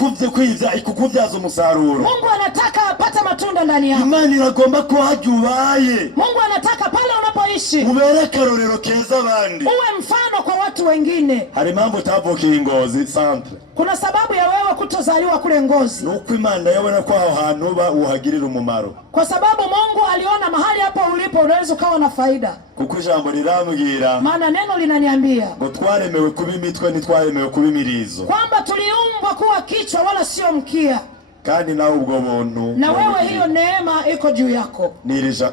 ikukuvyaza umusaruro. Mungu anataka apate matunda ndani yako. Imana iragomba ko hajubaye. Mungu anataka pale unapoishi. Ubere karorero keza abandi. Uwe mfano kwa watu wengine. Hari mambo utavukiye Ngozi centre. Kuna sababu ya wewe kutozaliwa kule Ngozi. Nuko Imana yabona ko aho hantu ba uhagirira umumaro. Kwa sababu Mungu aliona mahali hapo ulipo unaweza ukawa na faida. Kuko ijambo rirambwira. Maana neno linaniambia. Ngo twaremewe kuba imitwe ntitwaremewe kuba imirizo. Kwamba tuliumbwa kuwa kichwa wala sio mkia. Kandi nawe ubwo buntu. Na wewe hiyo neema iko juu yako. Nirija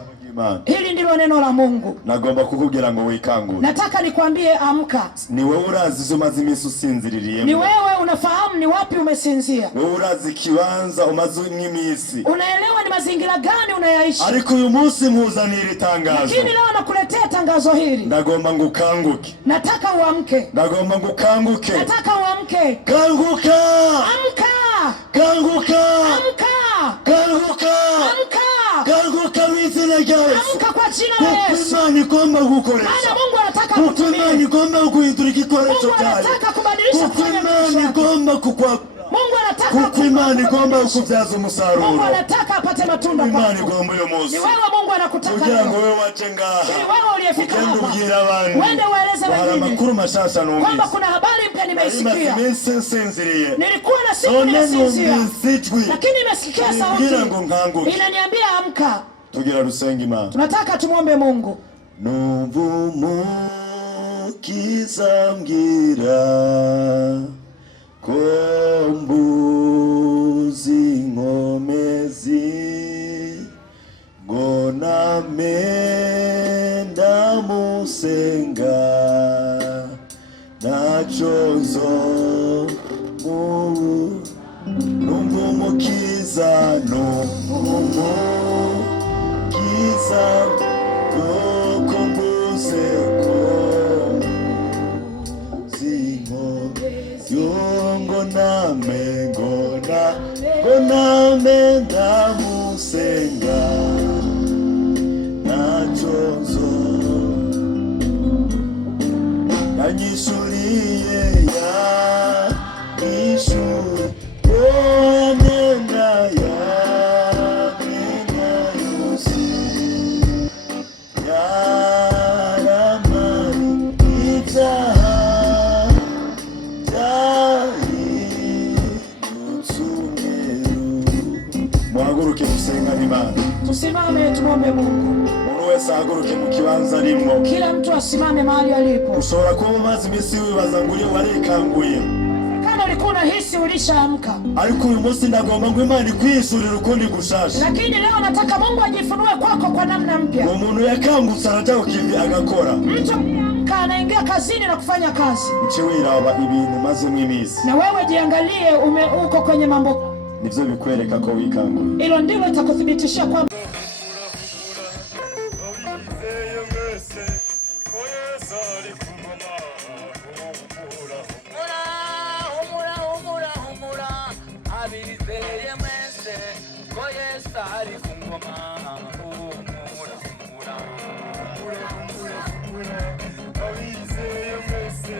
Hili ndilo neno la Mungu. Nagomba kukubwira ngo wikangure. Nataka nikwambie amka. Ni wewe urazi umaze iminsi usinziririye. Ni wewe unafahamu ni wapi umesinzia. Wewe urazi kibanza umaze iminsi. Unaelewa ni mazingira gani unayaishi. Ariko uyu munsi muzanira tangazo. Lakini leo nakuletea tangazo hili. Ndagomba ngukanguke. Nataka uamke. Ndagomba ngukanguke. Nataka uamke. Kanguka. Amka. Kanguka. Amka. Kanguka. Amka. Kanguka mwizina rya Yesu. Amka kwa jina la Yesu. Imana igomba gukoresha. Maana Mungu anataka kutumia. Imana igomba guhindura igikoresho cyayo. Mungu anataka kubadilisha kufanya maisha. Imana igomba kukwa. Mungu anataka Imana igomba kukubyaza umusaruro. Mungu anataka apate matunda kwako. Imana igomba uyu munsi. Ni wewe Mungu anakutaka. Kugira ngo wewe waje ngaha. Ni wewe uliyefika hapa. Ugende ubwira abantu. Wende waeleze wengine. Hari amakuru mashasha numvise. Kwamba kuna habari mpya nimeisikia. Nilikuwa na siku nimesinzia. Lakini nimesikia sauti. Inaniambia amka. Tugira rusenga Imana. Tunataka tumwombe Mungu. Nuvumu kizambwira kombuzi ngomezi gonamenda musenga nachozo nuvumu kiza nuvumu kiza kombuze Yongo name ndamusenga nachozo nanyishuriye ya ishuri oya nenda ya nenda yusi yaramari ibyaha muhaguruke dusenga n'Imana. Tusimame tumwombe Mungu. Umuntu wese ahaguruke mu kibanza arimo. Kila mtu asimame mahali alipo. Ushobora kuba umaze iminsi wibaza ngo uriye warikanguye. Kana ulikuwa unahisi ulishaamka. Ariko uyu munsi ndagomba ngo Imana ikwisurire ukundi gushasha. Lakini leo nataka Mungu ajifunue kwako kwa namna mpya. Umuntu yakangutse arajya kukivi agakora. Mtu amka anaingia kazini na kufanya kazi. Uce wiraba ibintu maze mw'imisi. Na wewe jiangalie uko kwenye mambo. Nivyo bikwereka ko wikanguye. Hilo ndilo litakuthibitishia kwamba Yes, abizeye mwese ko Yesu ari ku ngoma humura humura abizeye mwese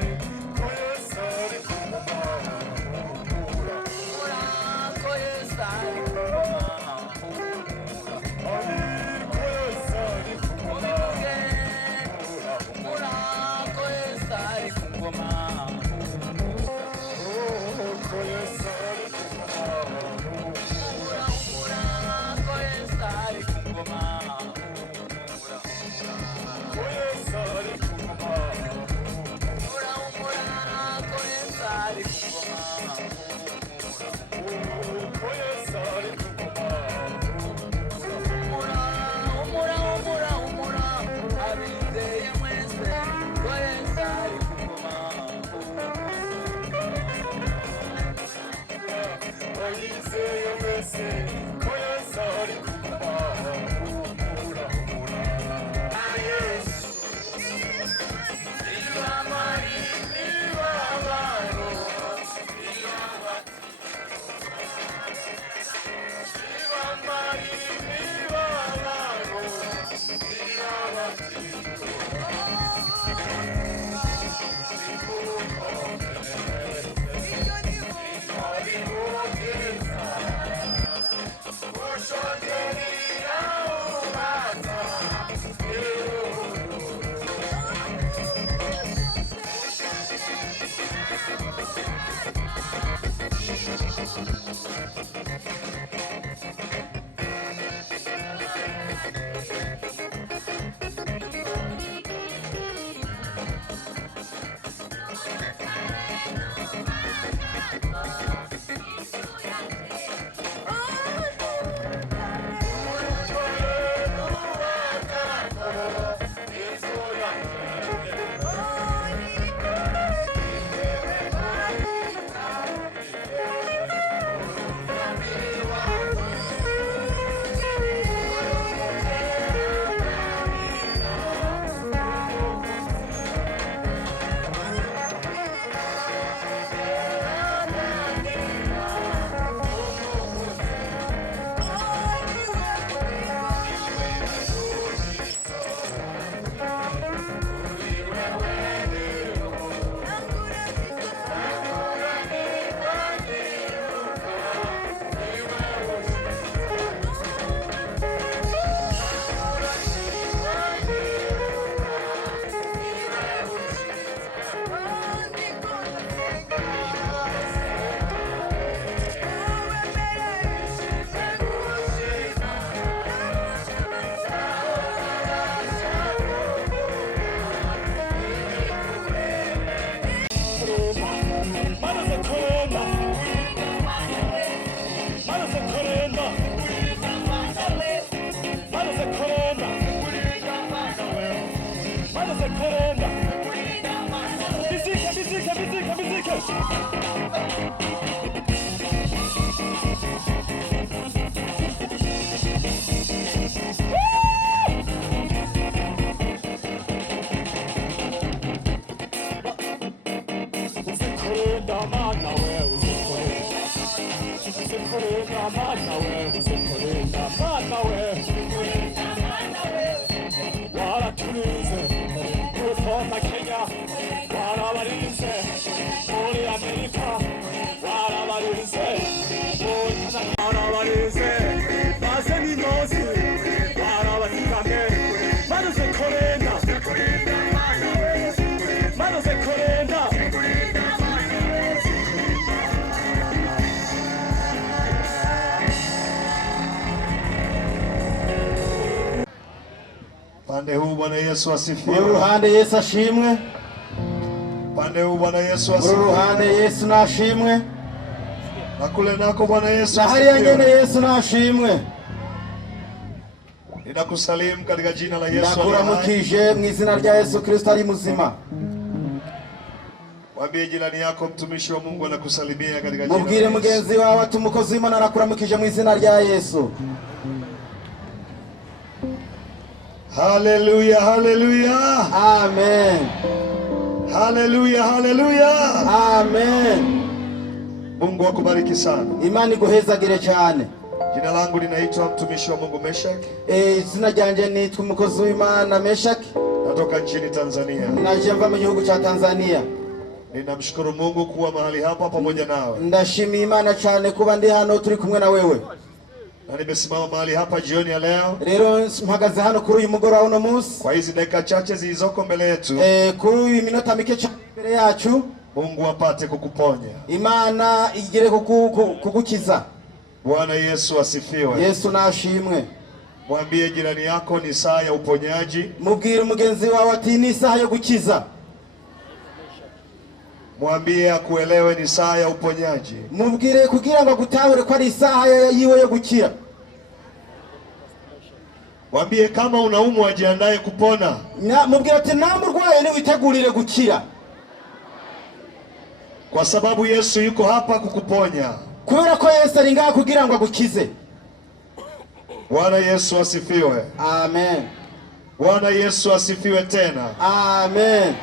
ko Yesu ari ku ngoma humura ko Yesu ari ku ngoma Pande huu Bwana Yesu asifiwe. Uruhande Yesu ashimwe. Pande huu Bwana Yesu asifiwe. Uruhande Yesu nashimwe. Na kule nako Bwana Yesu asifiwe. Na hali nyingine Yesu nashimwe. Ninakusalimu katika jina la Yesu. Nakuramukije mu izina rya Yesu Kristo ari muzima. Mwambie jirani yako mtumishi wa Mungu anakusalimia katika jina la Yesu. Mubwire mugenzi wawe ati umukozi w'Imana arakuramukije mu izina rya Yesu. Hallelujah, hallelujah. Amen. Hallelujah, hallelujah. Amen. Mungu akubariki sana. Imana iguhezagire cyane. Jina langu linaitwa mtumishi wa Mungu Meshak. Izina ryanje nitwa umukozi w'Imana Meshak. Natoka nchini Tanzania. Naje mva mu gihugu cha Tanzania. Ninamshukuru Mungu kuwa mahali hapa pamoja nawe. Ndashimira Imana cyane kuba ndi hano turi kumwe na wewe. Na nimesimama mahali hapa jioni ya leo. Rero mpagaze hano kuri uyu mugoroba uno munsi. Kwa hizi dakika chache zilizoko mbele yetu. Kuri uyu minota mike cyane mbere yacu. Mungu apate kukuponya. Imana igire kugukiza. Bwana Yesu asifiwe. Yesu nashimwe. Mwambie jirani yako ni saa ya uponyaji. Mubwire umugenzi wawe ati ni saa yo gukiza. Mwambie akuelewe ni saa ya uponyaji. Mubwire kugira ngo gutahure ko ari isaha yiwe yo gukira. Mwambie kama unaumwa ajiandae kupona. Mubwire ati namurwaye ni witegurire gukira. Kwa sababu Yesu yuko hapa kukuponya. Kubera ko Yesu ari ngaha kugira ngo agukize. Bwana Yesu asifiwe. Amen. Bwana Yesu asifiwe tena. Amen.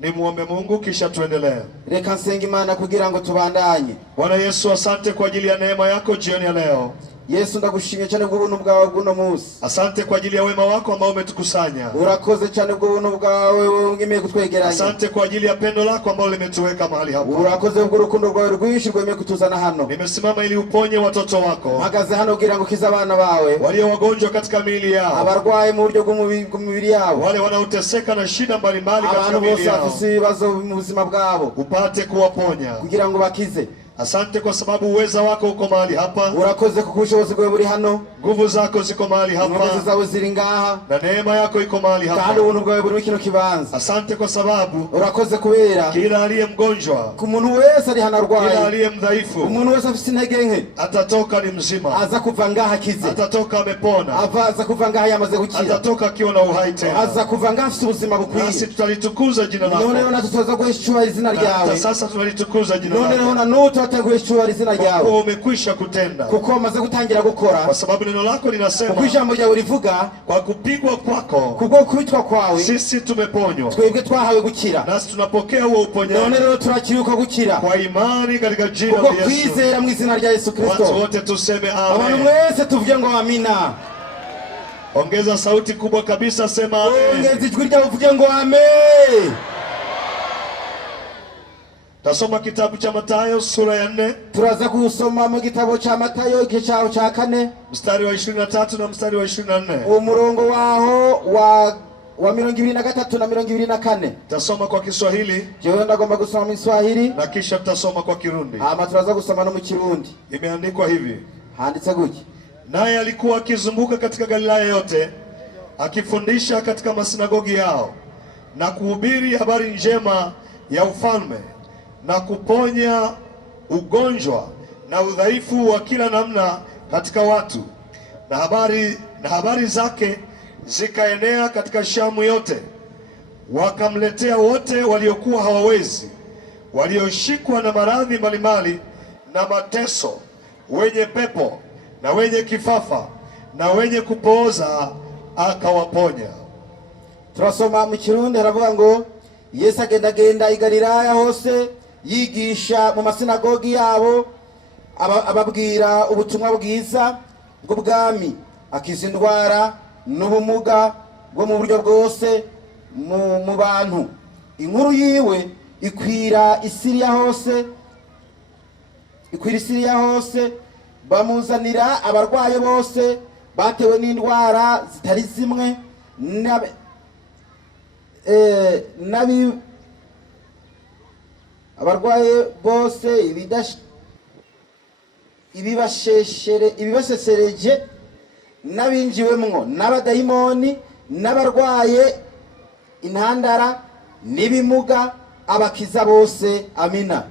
Nimuombe Mungu kisha tuendelee. Reka nsenga Imana kugira ngo tubandanye. Bwana Yesu, asante kwa ajili ya neema yako jioni ya leo. Yesu ndagushimye cyane bw'ubuntu bwawe bw'uno munsi. Asante kwa ajili ya wema wako ambao umetukusanya. Urakoze cyane bw'ubuntu bwawe wemeye kutwegeranya. Asante kwa ajili ya pendo lako ambalo limetuweka mahali hapa. Urakoze bw'urukundo rwawe rwinshi rwemeye kutuzana hano. Nimesimama ili uponye watoto wako. Mpagaze hano kugira ngo ukize abana bawe. Walio wagonjwa katika miili yao. Abarwaye mu buryo bw'umubiri yao. Wale wanaoteseka na shida mbalimbali katika miili yao. Abantu bose bafite ibibazo mu buzima bwabo. Upate kuwaponya. Kugira ngo bakize. Asante kwa sababu uweza wako uko mahali hapa. Urakoze kuko ubushobozi bwawe buri hano. Nguvu zako ziko mahali hapa. Nguvu zawe ziri ngaha. Na neema yako iko mahali hapa. Kandi ubuntu bwawe buri kino kibanza. Asante kwa sababu urakoze kubera kila aliye mgonjwa, ku muntu wese ari hano arwaye, kila aliye mdhaifu, umuntu wese afite intege nke atatoka ni mzima, aza kuva ngaha akize, atatoka amepona, aza kuva ngaha yamaze gukira, atatoka akiwa na uhai tena, aza kuva ngaha afite ubuzima bukwiye. Nasi tutalitukuza jina lako. None na tutoza guhishura izina ryawe. Sasa tunalitukuza jina lako. None na nuto ataguhishura izina ryawe. Kuko umekwisha kutenda. Kuko umaze gutangira gukora. Kwa sababu neno lako linasema. Kuko ijambo ryawe rivuga. Kwa kupigwa kwako. Kuko kubitwa kwawe. Sisi tumeponywa. Twebwe twahawe gukira. Nasi tunapokea huo uponyaji. None rero turakiriuka gukira. Kwa imani katika jina la Yesu. Kuko kwizera mu izina rya Yesu Kristo. Watu wote tuseme amen. Abantu mwese tuvuge ngo amina. Ongeza sauti kubwa kabisa, sema amen. Ongeza ijwi ryawe uvuge ngo amen. Tasoma kitabu cha Mathayo sura ya 4. Turaza kusoma mu gitabo cha Mathayo igice cha 4 mstari wa 23 na mstari wa 24. Umurongo waho wa 23 na 24. Tasoma kwa Kiswahili. Jewe ndagomba gusoma mu Kiswahili na kisha tutasoma kwa Kirundi. Ama turaza gusoma no mu Kirundi. Imeandikwa hivi. Handitse gutya. Naye alikuwa akizunguka katika Galilaya yote, akifundisha katika masinagogi yao na kuhubiri habari njema ya ufalme na kuponya ugonjwa na udhaifu wa kila namna katika watu. Na habari zake zikaenea katika Shamu yote. Wakamletea wote waliokuwa hawawezi, walioshikwa na maradhi mbalimbali na mateso, wenye pepo na wenye kifafa na wenye kupooza, akawaponya. Turasoma mu Kirundi haravuga ngo Yesu agendagenda i Galilaya hose yigisha mu masinagogi yabo, ababwira ubutumwa bwiza bw'ubwami, akiza indwara n'ubumuga bwo mu buryo bwose mu bantu. Inkuru yiwe ikwira Isiriya hose, bamuzanira abarwaye bose batewe n'indwara zitari zimwe abarwaye bose ibibashesereje n'abinjiwemwo n'abadayimoni n'abarwaye intandara n'ibimuga, abakiza bose. Amina.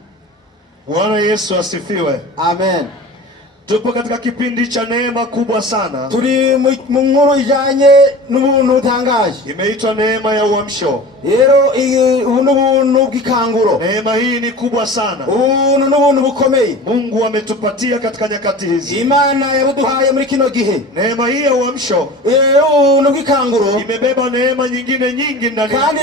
Bwana Yesu asifiwe. Amen. Tupo katika kipindi cha neema kubwa sana. Turi mu nkuru ijanye n'ubuntu utangaje. Imeitwa neema ya uamsho. rero ubu n'ubuntu bw'ikanguro. Neema hii ni kubwa sana. Ubu n'ubuntu bukomeye Mungu ametupatia katika nyakati hizi. Imana yabuduhaye muri kino gihe. Neema hii ya uamsho ubuntu bw'ikanguro imebeba neema nyingine nyingi ndani kandi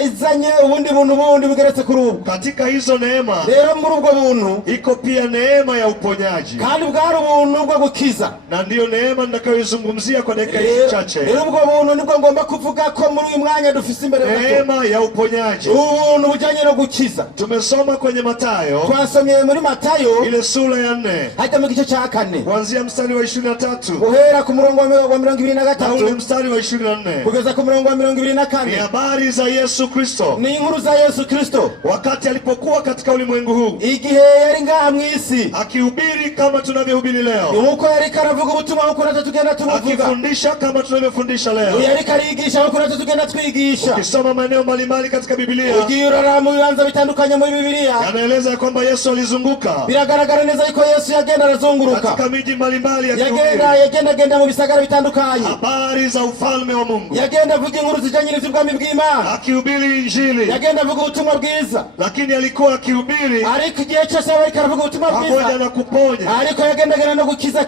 yazanye ubundi buntu bundi bugeretse kuri ubu. Katika hizo neema rero muri ubwo buntu iko pia neema ya uponyaji, kandi bwari ubuntu bwo gukiza, na ndiyo neema nitakayoizungumzia kwa dakika hizi chache. Rero ubwo buntu nibwo ngomba kuvuga ko muri uyu mwanya dufise imbere neema ya uponyaji, ubuntu bujanye no gukiza. Tumesoma kwenye Mathayo, twasomye muri Mathayo ile sura ya 4 hata mu gice cha 4 kuanzia mstari wa 23 guhera ku murongo wa 23 na ule mstari wa 24 kugeza ku murongo wa 24. Ni habari za Yesu Kristo, ni inkuru za Yesu Kristo wakati alipokuwa katika ulimwengu huu, igihe yari ngaha mwisi akihubiri kama tunavyohubiri leo, nuko yari karavuga ubutumwa uko natwe tugenda tubuvuga, akifundisha kama tunavyofundisha leo, yari karigisha uko natwe tugenda twigisha. Ukisoma maeneo mbalimbali katika Biblia, ugiurara mu bibanza bitandukanye muri Biblia, yanaeleza kwamba Yesu alizunguka, biragaragara neza yuko Yesu yagenda arazunguruka katika miji mbalimbali, yagenda mu bisagara bitandukanye, habari za ufalme wa Mungu, yagenda avuga inkuru zijanye n'ubwami bw'Imana, akihubiri injili, yagenda avuga ubutumwa bwiza. Lakini alikuwa akihubiri, ariko igihe cyose yari aravuga ubutumwa bwiza pamoja na kuponya, ariko yagenda no gukiza.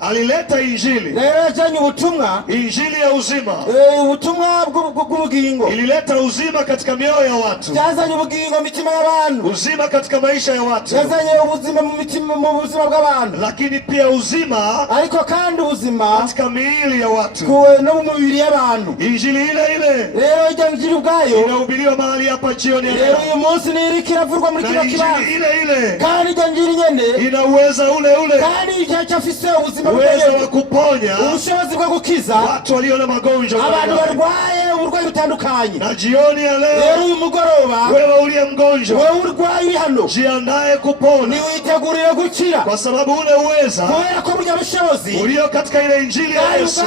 Alileta injili, rero yajanye ubutumwa, injili ya uzima, ubutumwa bw'ubugingo, ilileta uzima katika mioyo ya watu, yazanye ubugingo mitima y'abantu, uzima katika maisha ya watu, yazanye ubuzima mu mitima mu buzima bw'abantu, lakini pia uzima ariko kandi ubuzima katika miili ya watu, no mu mibiri y'abantu. Injili ile rero ijya injili ubwayo inahubiriwa mahali hapa jioni rero uyu munsi ni iri kiravurwa muri kino kibanza, ile kandi ijya injili nyene ina uweza ule kandi ijya cyafise ubuzima uweza wa kuponya, ubushobozi bwo gukiza watu walio na magonjwa, abantu barwaye uburwayi butandukanye. Na jioni ya leo, rero uyu mugoroba, wewe uliye mgonjwa, wewe urwaye hano, jiandae kupona, ni witegurire gukira, kwa sababu ule uweza kubera ko burya bushobozi ulio katika ile injili ya Yesu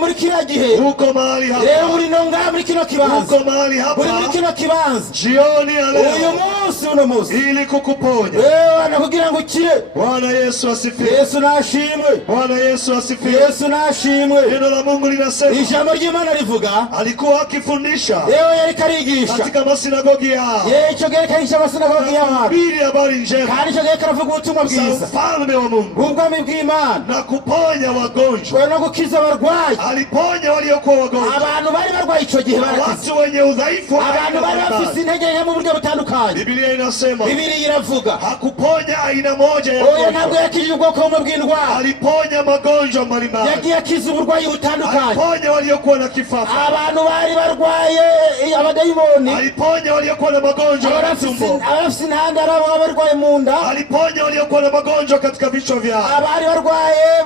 muri kila gihe uko mahali hapa, rero uri nonga muri kino kibanza, uko mahali hapa uri muri kino kibanza jioni ya leo, uyu munsi uno munsi, ili kukuponya wewe na kugira ngo ukire. Bwana Yesu asifiwe. Yesu nashimwe. Bwana Yesu asifiwe. Yesu nashimwe. Neno la Mungu linasema, ijambo ry'Imana rivuga, alikuwa akifundisha, yeye yari karigisha katika masinagogi yao, yeye ico gihe karisha masinagogi yao, hubiri habari njema, kandi ico gihe karavuga ubutumwa bwiza, ufalme wa Mungu, ubwami bw'Imana, na kuponya wagonjwa, no gukiza abarwayi. Aliponya waliokuwa wagonjwa, abantu bari barwaye ico gihe, watu wenye udhaifu, abantu bari bafise intege nke mu buryo butandukanye. Biblia inasema, Biblia iravuga, hakuponya aina moja ya ugonjwa, ntabwo yakijije ubwoko bumwe bw'indwara, aliponya magonjwa mbalimbali, yagiye akiza uburwayi butandukanye, aliponya waliokuwa na kifafa, abantu bari barwaye abadayimoni, aliponya waliokuwa na magonjwa ya tumbo, abafise intandara, abarwaye mu nda, aliponya waliokuwa na magonjwa katika vichwa vyao, abari barwaye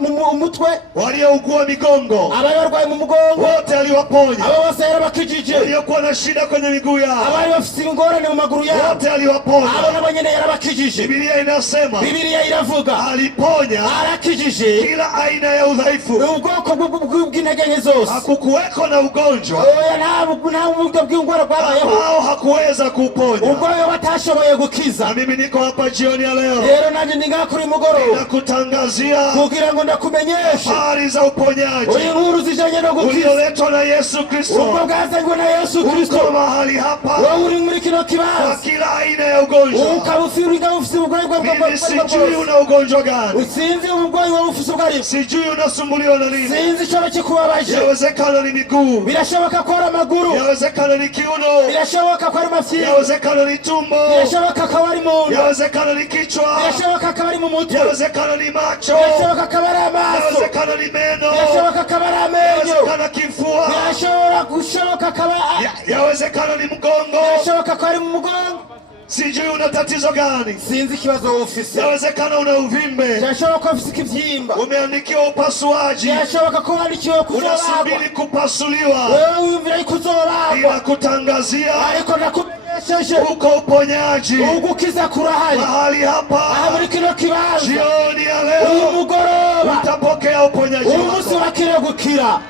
mu mutwe, waliougua migongo, abari barwaye mu mugongo, wote aliwaponya, abo bose yarabakijije, waliokuwa na shida kwenye miguu yao, abari bafise ingorane mu maguru yao, wote aliwaponya, abo nabo nyene yarabakijije. Biblia inasema, Biblia iravuga, aliponya, arakijije kila aina ya udhaifu, ubwoko bw'intege nke zose. Hakukuweko na ugonjwa nta buryo bw'indwara bwabayeho ambao hakuweza kuponya, ubwoyo batashoboye gukiza. Na mimi niko hapa jioni ya leo, rero nanjye ndi ngaha kuri mugoroba, nakutangazia kugira ngo ndakumenyeshe habari za uponyaji, inkuru zijanye no gukiza ulioletwa na Yesu Kristo, ubwo bwazanywe na Yesu Kristo. Uko mahali hapa, wewe uri muri kino kibanza, kwa kila aina ya ugonjwa, ukabufira ufise uburwayi bwa mimi sijui una ugonjwa gani, sinzi uburwayi wowe ufise ubwari, sijui unasumbuliwa na nini, sinzi icoba kikubabaje, yawezekana ni miguu, birashoboka ko ari amaguru, yawezekana ni kiuno, birashoboka ko ari mafyigo, yawezekana ni tumbo, birashoboka ko ari mu nda, yawezekana ni kichwa, birashoboka ko ari mu mutwe, yawezekana ni macho, birashoboka ko ari amaso, yawezekana ni meno, birashoboka ko ari amenyo, yawezekana kifua, birashoboka ko ari yawezekana ni mgongo, birashoboka ko ari mu mugongo. Sijui una tatizo gani, sinzi ikibazo ufise, yawezekana una uvimbe, birashoboka ufise ikivyimba, umeandikiwa upasuaji, birashoboka ko wandikiwe kuzobagwa, unasubiri kupasuliwa, wewe wiyumvira yuko uzobagwa, ninakutangazia, ariko nakumenyesheje, uko uponyaji, ugukiza kurahari mahali hapa, aha muri kino kibanza, jioni ya leo, uyu mugoroba utapokea uponyaji wako, umunsi wakire gukira.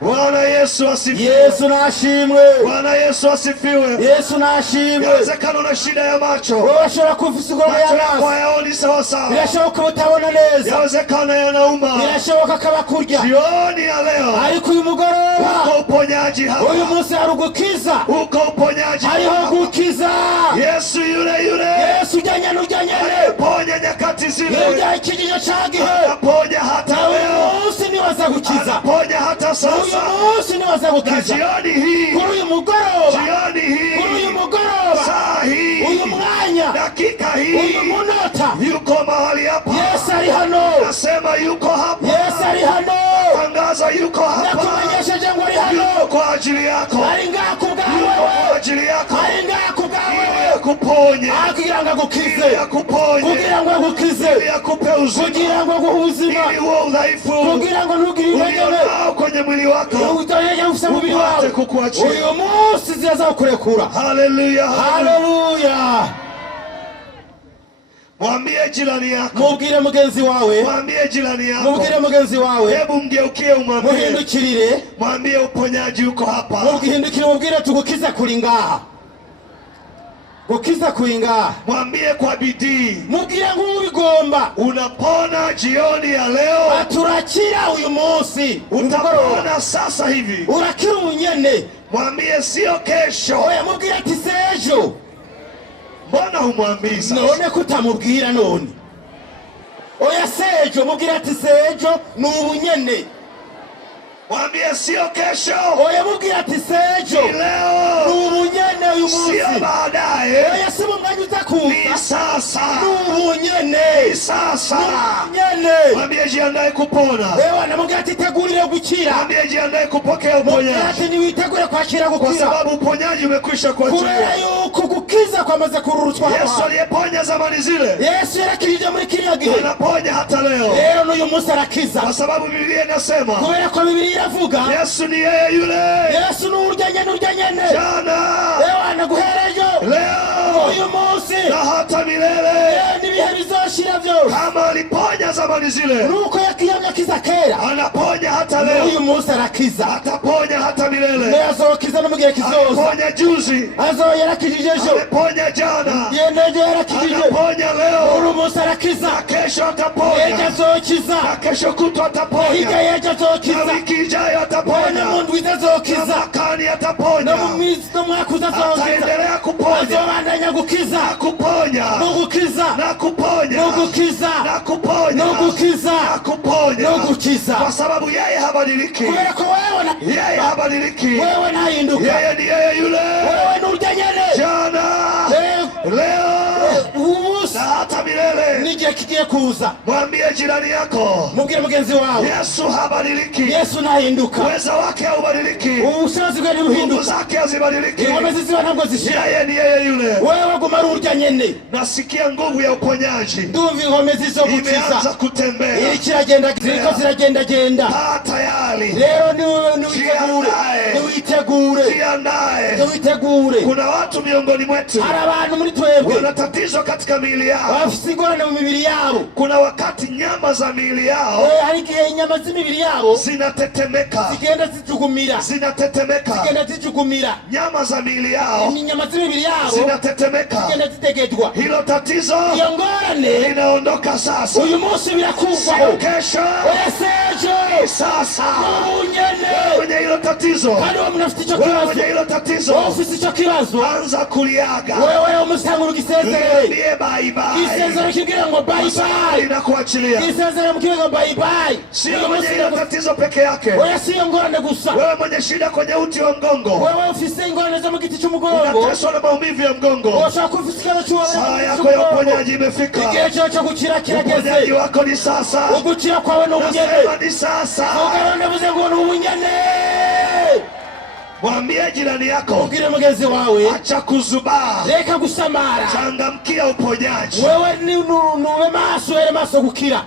Bwana Yesu asifiwe. Yesu nashimwe. Bwana Yesu asifiwe. Yesu nashimwe. Yawezekana una shida ya macho. Urashobora kufisa ingorane y'amaso. Hayaoni sawa sawa. Birashoboka utabona neza. Yawezekana yanauma. Birashoboka kaba kurya. Jioni ya leo. Ariko uyu mugoroba. Uko uponyaji hapa. Uyu munsi hari ugukiza. Uko uponyaji hapa. Hariho gukiza. Yesu yule. Yesu ujyanyene. Ponya nyakati zile. Yurya ikijijo cagihe. Ponya hata leo. Uyu munsi ni waza gukiza. Ponya hata sasa. Uyu munsi ni waza gukiza. Jioni hii. Kuri uyu mugoroba. Jioni hii. Kuri uyu mugoroba. Saa hii. Uyu mwanya. Dakika hii. Uyu munota. Yuko mahali hapa. Yesu ari hano. Nasema yuko hapa. Yesu ari hano. Tangaza yuko hapa. Nakumenyesha jambo ari hano. Yuko kwa ajili yako. Ari ngaha kubwawe. Yuko kwa ajili yako. Ari ngaha kubwawe. Kuponye. Kugira ngo agukize. Kuponye. Kugira ngo agukize. Akupe uzima. Kugira ngo aguhe ubuzima. Ili uwe udhaifu. Kugira ngo ntugire intege kwenye mwili wako. Utayeje ufisa mubiri wawe. Kukuachia. Uyu munsi ziraza kukurekura. Haleluya. Haleluya. Mwambie jirani yako. Mubwire mugenzi wawe. Mwambie jirani yako. Mubwire mugenzi wawe. Hebu mgeukie umwambie. Muhindukirire. Mwambie uponyaji uko hapa. Mubwihindukire mubwire tugukiza kuri ngaha. Gukiza kuri ngaha. Mwambie kwa bidii. Mubwire nk'ubigomba. Unapona jioni ya leo. Turakira uyu munsi. Utapona sasa hivi. Urakira unyene. Mwambie sio kesho. Oya mubwire ati sejo. Mbona humwambii sasa? None kutamubwira none. Oya sejo mubwire ati sejo n'ubunyene. Mwambie sio kesho. Oya mubwire ati sejo. Leo. N'ubunyene uyu munsi. Sio baadaye. Oya si mu mwanya utakuza. Ni sasa. N'ubunyene. Ni sasa. N'ubunyene. Mwambie jiandae kupona. Ewa namubwire ati tegurire gukira. Mwambie jiandae kupokea uponyaji. Mwambie ati niwitegure kwakira gukira. Kwa sababu uponyaji umekwisha kuachilia. Kubera yuko gukiza kwamaze kururutswa. Yesu aliyeponya zamani zile. Yesu yarakirije muri kiriya gihe. Anaponya hata leo. Rero n'uyu munsi arakiza. Kwa sababu Biblia inasema. Kubera ko Biblia iravuga. Yesu ni yeye yule. Yesu n'urya nyene. Jana. Ewa naguherejo. Leo. Uyu munsi. Na hata milele. N'ibihe bizoshira vyose. Kama aliponya zamani zile. Nuko yakiyamya kiza kera. Anaponya hata leo. Uyu munsi arakiza. Ataponya hata milele. Ne azokiza no mugihe kizoza. Aponya juzi. Yarakijije ejo. Aponya jana. Yenejo yarakijije. Aponya leo. Uyu munsi arakiza. Na kesho ataponya. Ejo azokiza. Na kesho kutwa ataponya. Higa yejo azokiza. Na wiki ijayo ataponya. Na mu ndwi azokiza. Na mwakani ataponya. Na mu minsi no mwaka uzazokiza. Ataendelea kuponya. Azobandanya gukiza. Na kuponya. No gukiza. Na kuponya. No gukiza. Na kuponya. No gukiza. Na kuponya. No gukiza. Kwa sababu yeye habadiliki. Kubera ko wewe na yeye habadiliki. Wewe nahinduka. Yeye ni yeye yule. Wewe n'urya nyene. Jana. Leo. Ubusa. Na hata milele. N'igihe kigiye kuza. Mwambie jirani yako. Mubwire mugenzi wawe. Yesu habadiliki. Yesu nahinduka. Uweza wake haubadiliki. Ubushobozi bwe ntibuhinduka. Nguvu zake hazibadiliki. Inkomezi ziba ntabwo zishira. Yeye ni yeye yule. Wewe guma ari urya nyene. Nasikia nguvu ya uponyaji. Ndumva inkomezi zo gukiza. Imeanza kutembea. Iri kiragenda ziriko ziragenda. Tayari. Rero niwitegure. Niwitegure. Kuna watu miongoni mwetu. Hari abantu muri twebwe. Wana tatizo katika miili yao. Bafise ingorane mu mibiri yabo. Kuna wakati nyama za miili yao. Hari igihe inyama z'imibiri yabo. Zinatetemeka. Zigenda zijugumira. Zinatetemeka. Nyama za miili yao. Inyama z'imibiri yabo. Zinatetemeka. Zigenda zitegedwa. Hilo tatizo. Iyo ngorane. Linaondoka sasa. Uyu munsi birakurwaho. Kesho. Sejo. Sasa. Unyene. Mwenye hilo tatizo. Kandi uwo munafite ico kibazo. Mwenye hilo tatizo. Ufise ico kibazo. Anza kuliaga. Wewe umusangura igisezerere. Ndiye bye bye. Isezerere kibwira ngo bye bye. Inakuachilia. Isezerere mukibwira ngo bye bye. Sio mwenye hilo tatizo peke yake. Wewe sio ngorane gusa. Wewe mwenye shida kwenye uti wa mgongo. Wewe ufise ingorane zo mu giti cy'umugongo. Unateswa na maumivu ya mgongo. Ushaka ufise ikibazo cy'ububabare. Saa yako ya uponyaji imefika. Igihe cyo gukira kirageze. Uponyaji wako ni sasa. Ugukira kwawe ni ubunyene. Nasema ni sasa. Ugarone buze ngo ni ubunyene. Mwambie jirani yako. Ubwire mugenzi wawe. Acha kuzubaa. Reka gusamara. Changamkia uponyaji. Wewe nube maso gukira.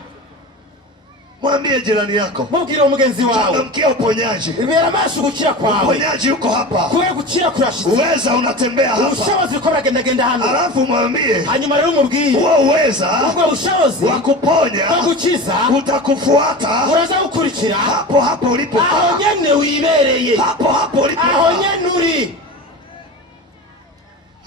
Mwambie jirani yako. Mubwire umugenzi wawe. Changamkia uponyaji. Ibera amaso gukira kwawe. Uponyaji uko hapa. Kubera gukira kurashitse. Uweza unatembea hapa. Ubushobozi uko buragenda hano. Alafu mwambie. Hanyuma rero umubwire. Huo uweza. Ubwo bushobozi. Wa kuponya. Wa gukiza. Utakufuata. Uraza gukurikira. Hapo ulipo. Aho nyene wibereye. Hapo ulipo. Aho nyene uri.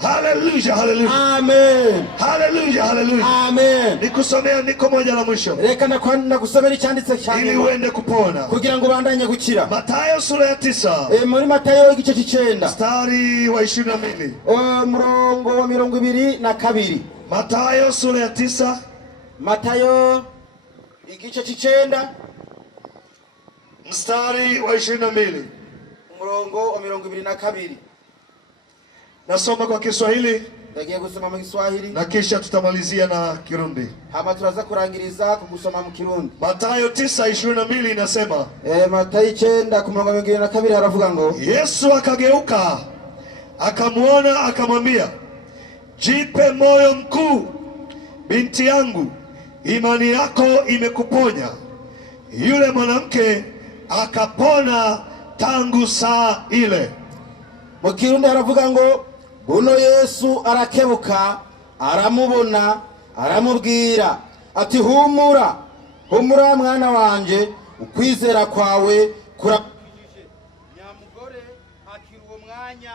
Hallelujah, hallelujah. Amen. Hallelujah, hallelujah. Amen. Nikusomea niko moja la mwisho. Reka nakusomera icyanditse cyane. Ili uende kupona. Kugira ngo bandanye gukira. Matayo sura ya 9. Muri Matayo igice cy'icenda. Mstari wa 22. Murongo wa 22. Matayo sura ya 9. Matayo igice cy'icenda. Mstari wa 22. Murongo wa 22. Nasoma kwa Kiswahili. Ndagiye gusoma mu Kiswahili. Na kisha tutamalizia na Kirundi. Hama turaza kurangiriza kugusoma mu Kirundi. Matayo 9:22 inasema. Matayo 9:22 haravuga ngo Yesu akageuka akamuona akamwambia, jipe moyo mkuu, binti yangu, imani yako imekuponya. Yule mwanamke akapona tangu saa ile. Mu Kirundi haravuga ngo buno Yesu arakebuka aramubona aramubwira ati humura mwana wanje ukwizera kwawe kurakijije. Nyamugore akira uwo mwanya.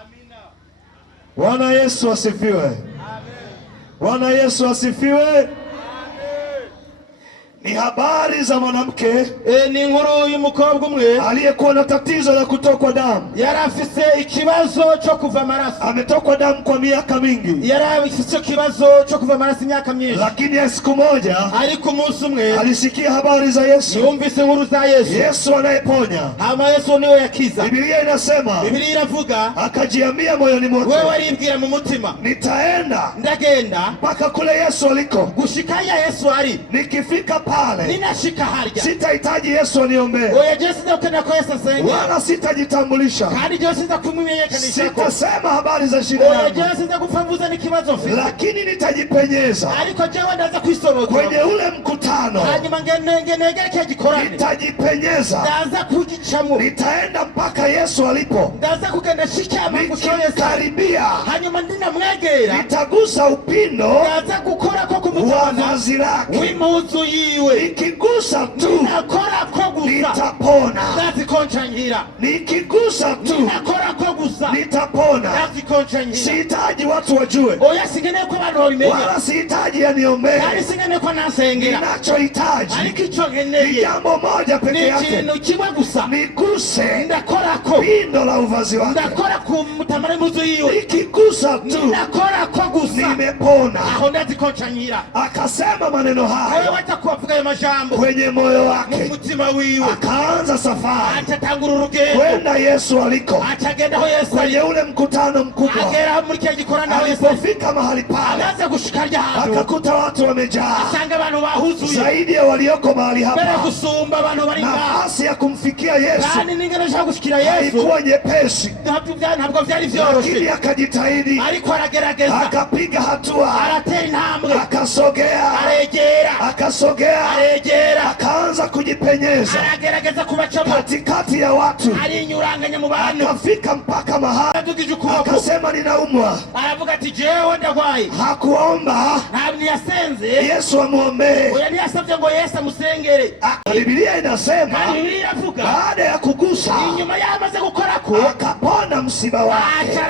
Amina. Bwana Yesu asifiwe. Amen. Bwana Yesu asifiwe. Amen. Ni habari za mwanamke ni inkuru y'umukobwa umwe aliyekuwa na tatizo la kutokwa damu. Yari afise ikibazo cyo kuva amaraso. Ametokwa damu kwa miaka mingi. Yari afise ikibazo cyo kuva amaraso imyaka myinshi. Lakini siku moja ariko umunsi umwe alisikia habari za Yesu. Yumvise inkuru za Yesu. Yesu anayeponya. Hama Yesu niwe yakiza. Biblia inasema. Biblia iravuga akajiambia moyoni mwake. Wewe aribwira mu mutima. Ndagenda mpaka kule Yesu aliko. Gushikaya Yesu ari. Nikifika pale ninashika harya. Sitahitaji Yesu aniombee. Oya Yesu ndakenda kwa Yesu asenge. Wala sitajitambulisha. Kandi Yesu ndakumwimenyekanisha. Sitasema habari za shida yangu. Oya Yesu ndakupambuza nikibazo mfite. Lakini nitajipenyeza. Ariko jewe ndaza kwisoboka. Kwenye ule mkutano. Hanyuma ngenegeke gikorane. Nitajipenyeza. Ndaza kugicamo. Nitaenda mpaka Yesu alipo. Ndaza kugenda shikama kushoreza. Karibia. Hanyuma ndinamwegera. Nitagusa upindo. Ndaza gukora ko kumutana. Vazi lake. W'impuzu yiwe. Nikigusa tu. Nakora ko gusa. Nitapona. Ndazikonchankira. Nikigusa tu. Nakora ko gusa. Nitapona. Ndazikonchankira. Sihitaji watu wajue. Oya singeneye ko abantu babimenye. Wala sihitaji yaniombee. Kandi singeneye ko nasengera. Ninachohitaji. Ariko ico nkeneye. Ni jambo moja peke yake. Ni ikintu kimwe gusa. Niguse. Ndakora ko. Pindo la uvazi wake. Ndakora ku mutamara impuzu yiwe. Nikigusa tu. Ndakora ko gusa. Nimepona. Aho ndazikonchankira. Akasema maneno haya. Wewe watakuvuga ayo majambo. Kwenye moyo wake. Mu mutima wiwe. Akaanza safari. Atatangura urugendo. Kwenda Yesu aliko. Atagenda aho Yesu kwenye ule mkutano mkubwa. Agera muri kile gikorana aho Yesu. Alipofika mahali pale. Amaze gushika hantu. Akakuta watu wamejaa. Asanga abantu bahuzuye. Zaidi ya walioko mahali hapa. Mbele kusumba abantu bari ngaha. Nafasi ya kumfikia Yesu. Kandi ningene nshaka gushikira Yesu. Haikuwa nyepesi. Ntabwo vyari vyoroshe. Lakini akajitahidi. Ariko aragerageza. Akapiga hatua. Aratera intambwe. Akasogea. Aregera. Akasogea. Aregera. Akaanza kujipenyeza. Aragerageza kubacamo. Katikati ya watu. Arinyuranganya mu bantu. Akafika mpaka mahali. Akasema ninaumwa. Aravuga ati jewe ndagwaye. Hakuomba. Ntabwo yasenze. Yesu amuombee. Oya ntiyasabye ngo Yesu amusengere. Biblia inasema. Kandi Biblia iravuga. Baada ya kugusa. Inyuma yamaze gukora ko. Akapona msiba wake.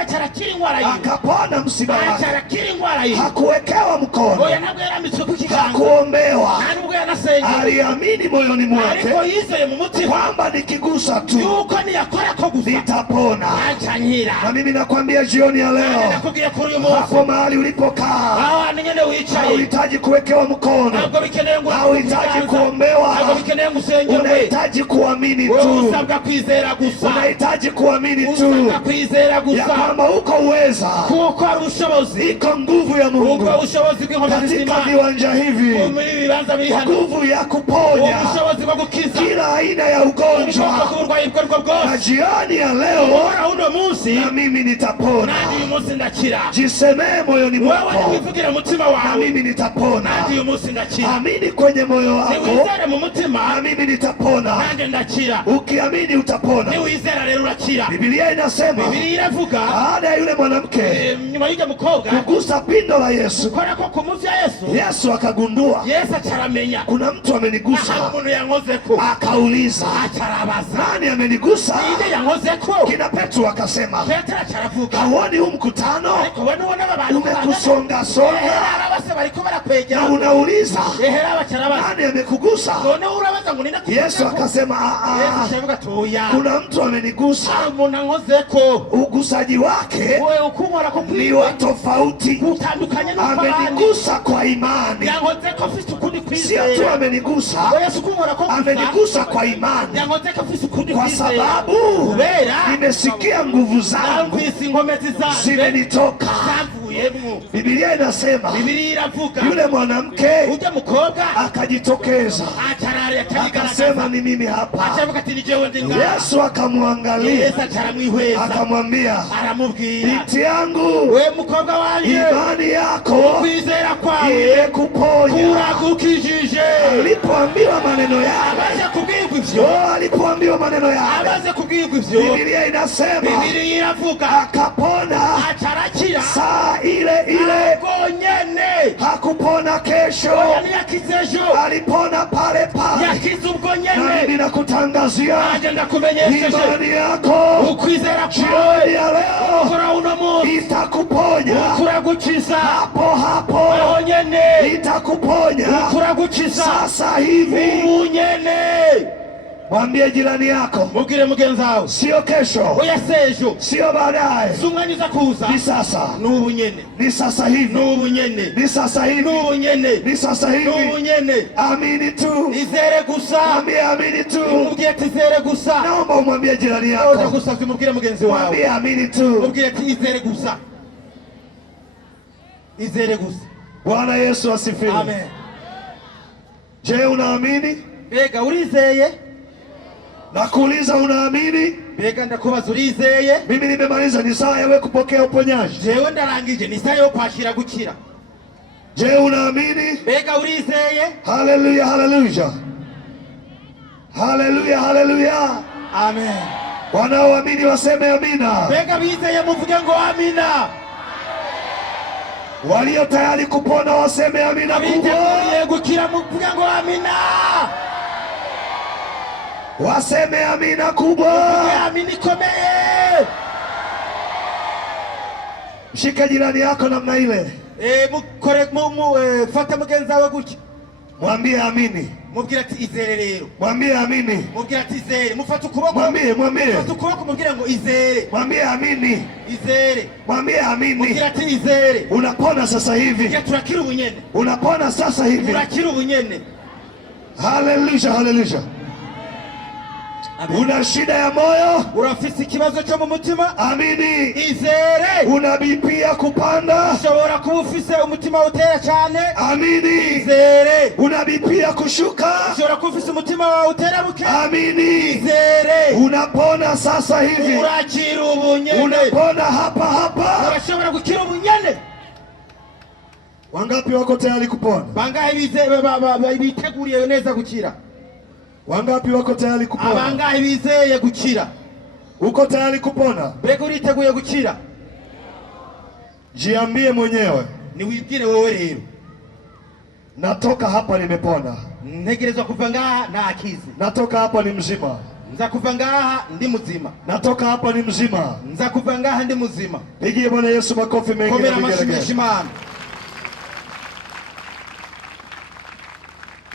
Acharakira ingwara yiwe. Akapona msiba wake. Acharakira ingwara yiwe. Hakuwekewa mkono. Oya ntabwo yarambitswe ku kiganza. Hakuombewa. Ntabwo yanasengera. Aliamini moyoni mwake. Ariko yizeye mu mutima. Kwamba nikigusa tu. Yuko niyakora ko gusa. Nitapona. Achankira. Na mimi nakwambia jioni ya leo. Nakubwiye kuri uyu munsi. Hapo mahali ulipokaa. Nyene wicaye. Unahitaji kuwekewa mkono. Ntabwo bikeneye ngo. Unahitaji kuombewa. Ntabwo bikeneye gusengerwa. Unahitaji kuamini tu. Usabwa kwizera gusa. Unahitaji kuamini tu. Usabwa kwizera gusa. Ya kwamba uko uweza. Kuko hari ubushobozi, iko nguvu ya Mungu ubwo bushobozi bw'inkomezi katika z'Imana viwanja hivi, muri ibi bibanza biri hano, nguvu ya kuponya ubushobozi bwo gukiza kila aina ya ugonjwa. uburwayi bwo aribwo bwose. Na jioni ya leo Ubona uno munsi na mimi nitapona. nanjye uyu munsi ndakira. Jisemee moyoni Wewe mwako, nikivugira mutima na wawe mimi nitapona. nanjye uyu munsi ndakira. Amini kwenye moyo wako, Niwizere mu mutima na mimi nitapona. nanjye ndakira. Ukiamini utapona. Niwizera rero urakira. Biblia inasema Biblia iravuga baada ya yule mwanamke nyuma y'ujya mukobwa kugusa pindo la Yesu, ukora ko ku munsi ya Yesu, Yesu akagundua Yesu acaramenya kuna mtu amenigusa. umuntu yankozeko, Akauliza, acarabaza nani amenigusa? inde yankozeko. Kina Petro akasema, Petero acaravuga, hauoni huu mkutano ariko we nubona aba bantu umekusonga songa aba bose bariko barakwegera, na unauliza ehera bacarabaza, nani amekugusa? none urabaza ngo ninde kugusa? Yesu akasema, Yesu acavuga toya, kuna mtu amenigusa. umuntu ankozeko. Ugusaji wake Wewe ukumora ko ni wa tofauti, utandukanye n'abandi. amenigusa kwa imani. Yankozeko afite ukundi Sio tu kwizera. amenigusa, Yesu kumora ko amenigusa kwa imani, yankozeko afite ukundi kwa kwizera. sababu Kubera nimesikia nguvu zangu namvise inkomezi zanjye zimenitoka. zavuyemo. Biblia inasema Biblia iravuga yule mwanamke ujya mukobwa akajitokeza, acarare akasema ni mimi hapa. acavuga ati ni jewe ndi ngaha. Yesu akamwangalia, Yesu acaramwihweza akamwambia, aramubwira, binti yangu, we mukobwa wanjye, imani yako kwizera kwawe imekuponya. kuragukijije. Alipoambiwa maneno yale, Amaze kubwirwa ivyo, alipoambiwa maneno yale, amaze kubwirwa ivyo, Biblia inasema Biblia iravuga akapona acarakira saa ile ile. nyene. Hakupona kesho, Yakize ejo, alipona pale pale. yakize ubwo Na nyene. mimi nakutangazia Nanjye ndakumenyesheje imani yako ukwizera jioni kwawe ya leo ukora uno munsi itakuponya ukuragukiza hapo hapo, aho nyene, itakuponya ukuragukiza sasa hivi. ubu nyene. Mwambie jirani yako, Mubwire mugenzi wawe, sio kesho, oya sejo, sio baadaye, si umwanya uza kuza, ni sasa, n'ubu nyene, ni sasa hivi, n'ubu nyene, ni sasa hivi, n'ubu nyene, ni sasa n'ubu hivi. nyene. Amini tu, Izere gusa, mwambie amini tu. mubwire ati izere gusa. Naomba umwambie jirani Oja yako, gusa mubwire mugenzi wawe, mwambie amini tu. mubwire ati izere gusa, izere gusa. Bwana Yesu asifiwe. Amen. Je, unaamini? Mbega urizeye? Nakuuliza, unaamini? Mbega ndakubaza urizeye? Mimi nimemaliza, ni saa yawe kupokea uponyaji. Jewe ndarangije, ni saa yo kwakira gukira. Je, unaamini? Mbega urizeye? Haleluya, haleluya, haleluya, haleluya. Amen. Wanaoamini waseme amina. Mbega bizeye muvuge ngo amina. Walio tayari kupona waseme amina kubwa. Abiteguriye gukira muvuge ngo amina. Waseme amina kubwa. Amina ikomeye. Mshike jirani yako namna ile. Mukore fata mugenzi wawe gutya. Mwambie amini. Mubwire ati izere rero. Mwambie amini. Mubwire ati izere. Mufata ukuboko. Mwambie. Mufata ukuboko mubwire ngo izere. Mwambie amini. Izere. Mwambie amini. Mubwire ati izere. Unapona sasa hivi. Ya turakira ubunyene. Unapona sasa hivi. Turakira ubunyene. Haleluya, haleluya. Una shida ya moyo? Urafise ikibazo cyo mu mutima? Amini. Izere. Una BP ya kupanda? Ushobora kuba ufise umutima utera cyane? Amini. Izere. Una BP ya kushuka? Ushobora kuba ufise umutima wawe utera buke? Amini. Izere. Unapona sasa hivi. Urakira ubunyene. Unapona hapa hapa. Urashobora gukira ubunyene. Wangapi wako tayari kupona? Bangahe biteguriye neza gukira? Wangapi wako tayari kupona? Abangahe bizeye gukira? Uko tayari kupona? Mbega uriteguye gukira? Jiambie mwenyewe. Niwibwire wewe rero. Natoka hapa nimepona. Ntegerezwa kuva ngaha nakize. Natoka hapa ni mzima. Nza kuva ngaha ndi muzima. Natoka hapa ni mzima. Nza kuva ngaha ndi muzima. Pigie Bwana Yesu makofi mengi na vigelegele. vigelegele.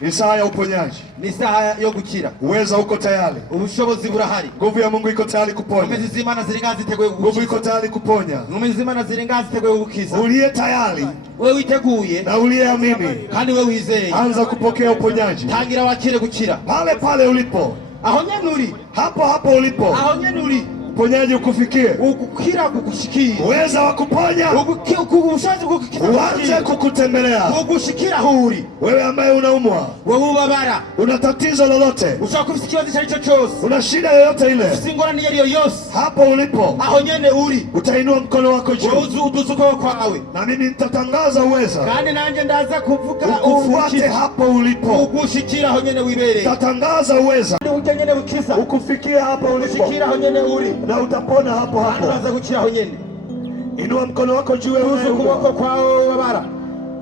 Ni saa ya uponyaji. Ni saa yo gukira. Uweza uko tayari. Ubushobozi burahari. Nguvu ya Mungu iko tayari kuponya. Ngomezi z'Imana ziri ngaha ziteguye gukiza. Nguvu iko tayari kuponya. Ngomezi z'Imana ziri ngaha ziteguye gukiza. Uliye tayari. Wewe witeguye. Na uliye amini. Kandi wewe wizeye. Anza kupokea uponyaji. Tangira wakire gukira. Pale pale ulipo. Aho nyene uri. Hapo hapo ulipo. Aho nyene uri. uponyaji ukufikie, ukukira kukushikie, uweza wa kuponya ubushobozi bwo uanze kukutembelea, ugushikira huri. Wewe ambaye unaumwa, wewe ubabara, una tatizo lolote, ushaka kufisa ikibazo cyari cyo cyose, una shida yoyote ile, singorane yariyo yose, hapo ulipo, aho nyene uri, utainua mkono wako juu, uduzuko kwawe, na mimi nitatangaza uweza, kandi nanje ndaza kuvuga ukufuate hapo ulipo, ugushikira aho nyene wibereye, tatangaza uweza, uje nyene ukisa, ukufikia hapo ulipo, ugushikira aho nyene uri, na utapona hapo hapo. Uraza gukira aho nyene. Inua mkono wako juu, wewe ukuboko kwawe babara,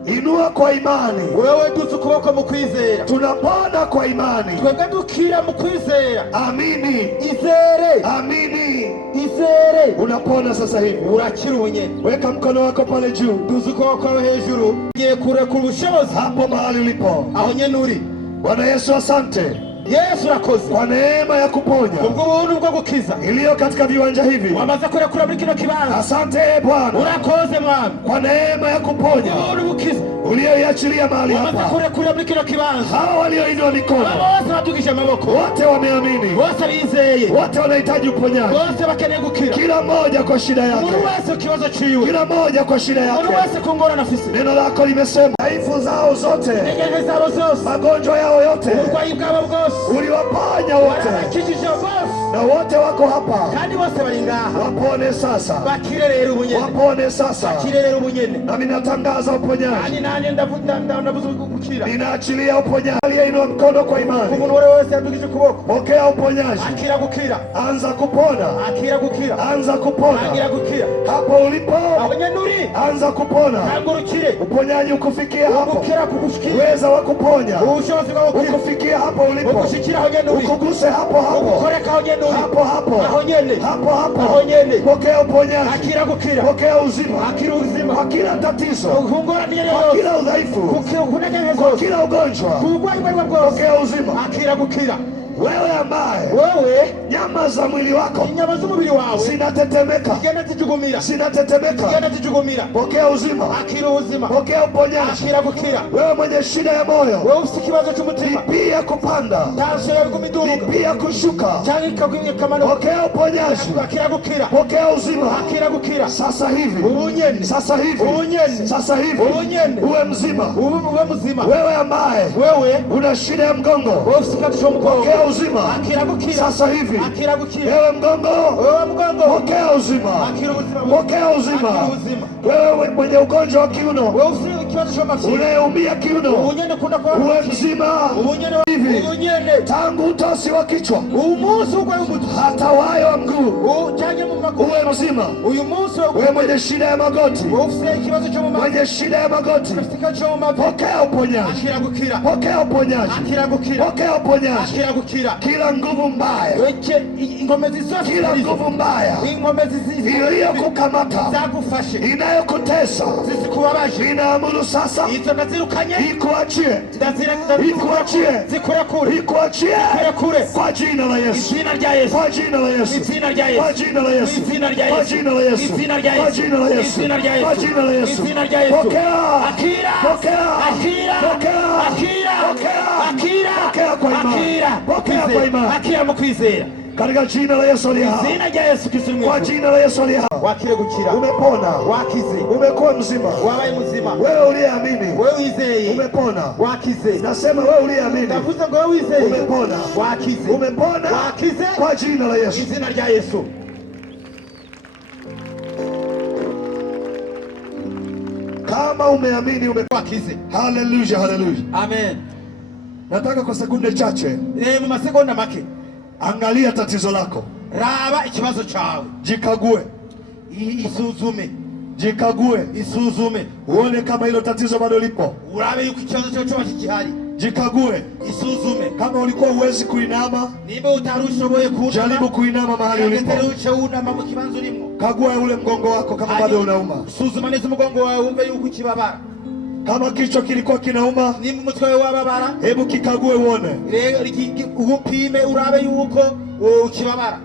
inua kwa imani. Wewe tuzi ukuboko mu kwizera, tunapona kwa imani, twebwe dukira mu kwizera. Amini, izere, amini, izere, unapona sasa hivi, urakira ubunyene. Weka mkono wako pale juu, tuzi ukuboko kwawe hejuru, ugiye kurekura ubushobozi hapo mahali ulipo, aho nyene uri. Bwana Yesu, asante Yesu urakoze kwa neema ya kuponya, ubwo buntu bwo gukiza iliyo katika viwanja hivi, wamaze kurekura muri kino kibanza. Asante Bwana, urakoze Mwami kwa neema ya kuponya uliyoiachilia mahali hapa, wamaze kurekura muri kino kibanza. Hao walioinua mikono bose badugije amaboko, wote wameamini, bose bizeye, wote wanahitaji uponyaji, bose bakeneye gukira, kila mmoja kwa shida yake, umuntu wese kibazo ciwe, kila mmoja kwa shida yake, umuntu wese kungorana afise. Neno lako limesema dhaifu zao zote, negeze zao zose, magonjwa yao yote, uburwayi bwabo bwose uliwaponya wote, na wote wako hapa, kandi bose bari ngaha. Wapone sasa, bakire rero ubunyene, wapone sasa, bakire rero ubunyene. Nami natangaza uponyaji, kandi nanye ndavuze gukira, ninaachilia uponyaji. Aliyeinua mkono kwa imani, umuntu wese yadugije ukuboko, pokea uponyaji, akira gukira, anza kupona, akira gukira, anza kupona, akira gukira hapo ulipo, abanyanuri, anza kupona, kangurukire, uponyaji ukufikia hapo, ukira kugushikira, uweza wa kuponya, ubushobozi bwo gukira ukufikia hapo ulipo, ugushikira aho nyene uri, ukuguse hapo hapo, ugukoreka aho nyene uri, hapo hapo, aho nyene, hapo hapo, aho nyene, pokea uponyaji, akira gukira, pokea uzima, akira uzima, kwa kila tatizo, kwa kila udhaifu, kwa kila ugonjwa, pokea uzima, akira gukira. Wewe ambaye nyama za mwili wako, nyama za mwili wawe zinatetemeka, zinatetemeka, pokea uzima, akira uzima, pokea uponyaji, akira gukira. Wewe mwenye shida ya moyo, wewe ufite ikibazo cy'umutima, pia kupanda, pia kushuka, pokea uponyaji, akira gukira, pokea uzima, akira gukira. Sasa hivi, ubunyene, sasa hivi, ubunyene, sasa hivi, ubunyene, uwe mzima, uwe mzima. Wewe ambaye una shida ya mgongo, wewe usikatishwe mgongo, pokea uzima, akira gukira. Sasa hivi, akira gukira. Wewe mgongo, pokea uzima, akira uzima, pokea uzima. Wewe mwenye ugonjwa wa kiuno, wewe usikibazo cy'amafisi, unayeumia kiuno, ubunyene kuna kwa uwe mzima, ubunyene hivi, ubunyene, tangu utosi wa kichwa, umunsi ugwa umutu, hata wayo wa mguu, ujanye mu maguru, uwe mzima. uyu munsi wewe mwenye shida ya magoti, wewe ufite ikibazo cyo mu maguru, mwenye shida ya magoti, pokea uponyaji, akira gukira, pokea uponyaji, akira gukira, pokea uponyaji, akira gukira. Kila nguvu mbaya, ingomezi zose, kila nguvu mbaya iliyokukamata, zagufashe, inayokutesa, zisikubabaje, inaamuru sasa izo ndazirukanye, ikuachie, ikuachie, zikurekure, ikuachie, zikurekure kwa jina la Yesu, izina rya Yesu, kwa jina la Yesu, izina rya Yesu, kwa jina la Yesu, izina rya kwa Yesu, jina la Yesu, izina rya Yesu, kwa jina la Yesu, izina rya Yesu, kwa jina la Yesu, izina rya Yesu. Pokea, akira, pokea, akira, pokea, akira, pokea, akira, pokea kwa imani, pokea kwa imani, akira mu kwizera, katika jina la Yesu aliye hai, izina rya Yesu Kristo, kwa jina la Yesu aliye hai. Wakire gukira, umepona, wakize, umekuwa mzima, wabaye mzima. Wewe uliyeamini, wewe wizeye, umepona, wakize. Nasema wewe uliyeamini, ndavuze ngo wewe wizeye, umepona, wakize, umepona, wakize, kwa jina la Yesu, izina rya Yesu. Kama umeamini wakize. Haleluya, haleluya. Amen. Nataka kwa sekunde chache, mu masegonda make, angalia tatizo lako, raba ikibazo cyawe, jikague, isuzume, jikague, isuzume, uone kama hilo tatizo bado lipo, urabe yuko ikibazo cyawe cyo kigihari, jikague, isuzume. Kama ulikuwa uwezi kuinama, niba utarushoboye kuinama, jaribu kuinama mahali ulipo, unama mu kibanzo urimo, kagua ule mgongo wako kama bado unauma, suzuma neza umugongo wawe wumve yuko ukibabara. Kama kichwa kilikuwa kinauma, nimba umutwe wababara, hebu kikague uone, upime urabe yuko ukibabara.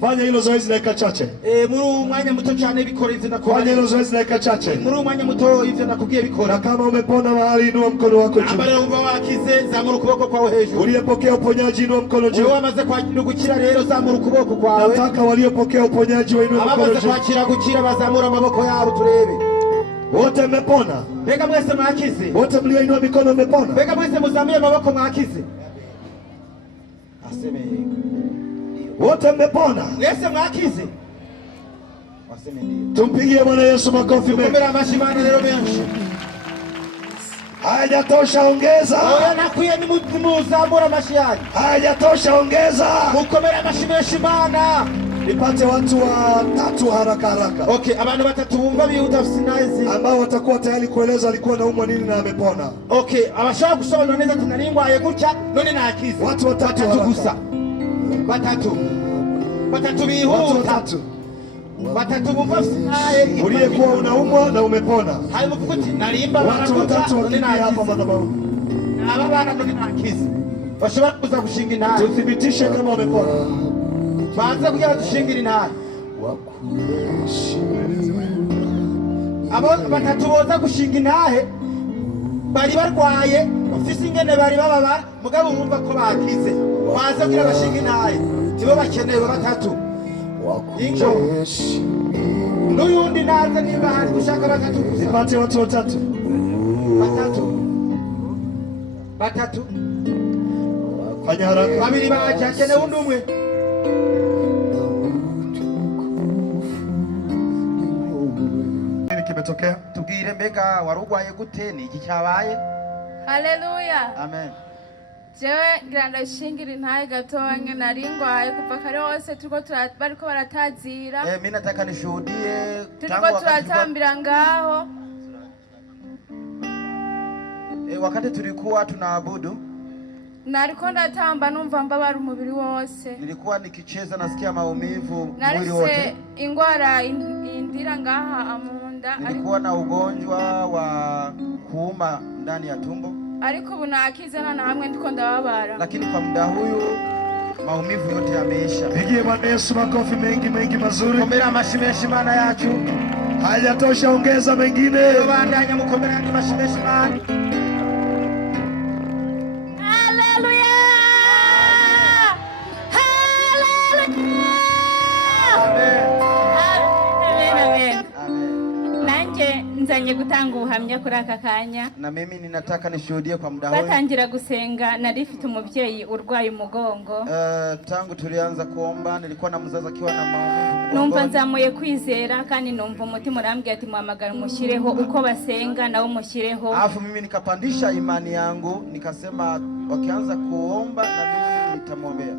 Fanya hilo zoezi dakika chache. Muri umwanya muto cyane bikora ivyo nakubwiye. Fanya hilo zoezi dakika chache. Muri umwanya muto ivyo nakubwiye bikora. Na kama umepona mahali, inua mkono wako juu. Ambale umva wakize, zamura ukuboko kwawe hejuru. Uliyepokea uponyaji, inua mkono juu. Wewe wamaze kwakira gukira rero, zamura ukuboko kwawe. Nataka waliopokea uponyaji wainue mkono juu. Abamaze kwakira gukira bazamura amaboko yabo turebe. Wote mmepona? Bega mwese mwakize. Wote mlioinua mikono mmepona? Bega mwese muzamie amaboko mwakize. Aseme wote mmepona? Mwese mwakize. Waseme ndio. Tumpigie Bwana Yesu makofi mengi. Tukomera amashimano rero menshi. Hayajatosha, ongeza. Oya nakwiye ni muzamura amashiyani. Hayajatosha, ongeza. Mukomera amashimano. Nipate watu watatu haraka haraka. Okay, abantu batatu bumva bihuta sinaizi ambao watakuwa tayari kueleza alikuwa naumwa nini na amepona. Okay, abashaka gusobanura neza tunarindwaye gutya none nakize. Watu watatu gusa. Batatu bihuta. Batatu bumva sinaye. Uliyekuwa unaumwa na umepona. Hayo mvuguti narimba watu watatu wakimbia hapa madhabahu. Aba bana none nakize. Bashobora kuza gushinga intare. Tuthibitishe kama umepona. Baza kugira dushingira intare. Abo batatu boza gushinga intare bari barwaye ufise ingene bari bababa mugabo urumva ko bakize. Baza kugira bashinga intare tibo bakeneye batatu. Ingo n'uyundi naza niba hari gushaka batatu. Nipate watu watatu. Batatu. Fanya haraka. Babiri baje akeneye undi umwe. Kimetokea? Tubwire mbega warugwaye gute, ni iki cyabaye? Haleluya. Amen. Jewe ngira ndashingira intaye gatonya naringwaye kuva kare hose turiko bariko baratazira. Mimi nataka nishuhudie turiko turatambira ngaho. Wakati tulikuwa tunaabudu nariko ndatamba numva mbabara umubiri wose. Nilikuwa nikicheza nasikia maumivu mwili wote. Ingwara indira ngaha amunda. Nilikuwa na ugonjwa wa kuuma ndani ya tumbo. Ariko ubu nakize na hamwe ndiko ndababara. Lakini kwa muda huyu maumivu yote yameisha. Pigie Bwana Yesu makofi mengi mazuri. Komera amashimeshi mana yacu. Hayatosha, ongeza mengine. Bandanya mukomera amashimeshi mana. Nzanye gutanga ubuhamya kuri aka kanya. Na mimi ninataka nishuhudie kwa muda huu. Batangira gusenga narifite umubyeyi urwaye umugongo. Tangu tulianza kuomba nilikuwa na mzazi akiwa na maumivu. Numva nzamuye kwizera kandi numva umutima urambye ati muhamagara umushyireho uko basenga nawo umushyireho. Alafu mimi nikapandisha imani yangu nikasema wakianza kuomba na mimi nitamwombea.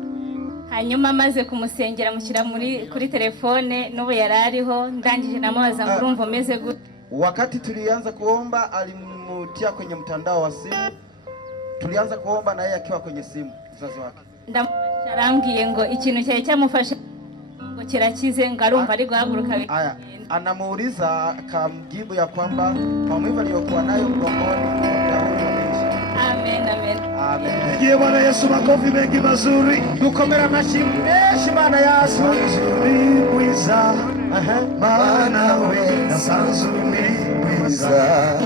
Hanyuma maze kumusengera mushyira kuri telefone n'ubu yarariho ndangije namubaza ngo urumva umeze gute. Wakati tulianza kuomba alimutia kwenye mtandao wa simu. Tulianza kuomba na yeye akiwa kwenye simu mzazi wake. Ndamusharambwiye ngo ikintu cyaje cyamufasha ngo kirakize ngarumva ari guhaguruka. Aya, anamuuliza akamjibu ya kwamba maumivu aliyokuwa nayo mgongoni yameisha. Amen, amen. Amen. Pigie Bwana Yesu makofi mengi mazuri. Dukomera amashimeshi mana yacu. Sanzuri mwiza. Mana we sanzuri mwiza.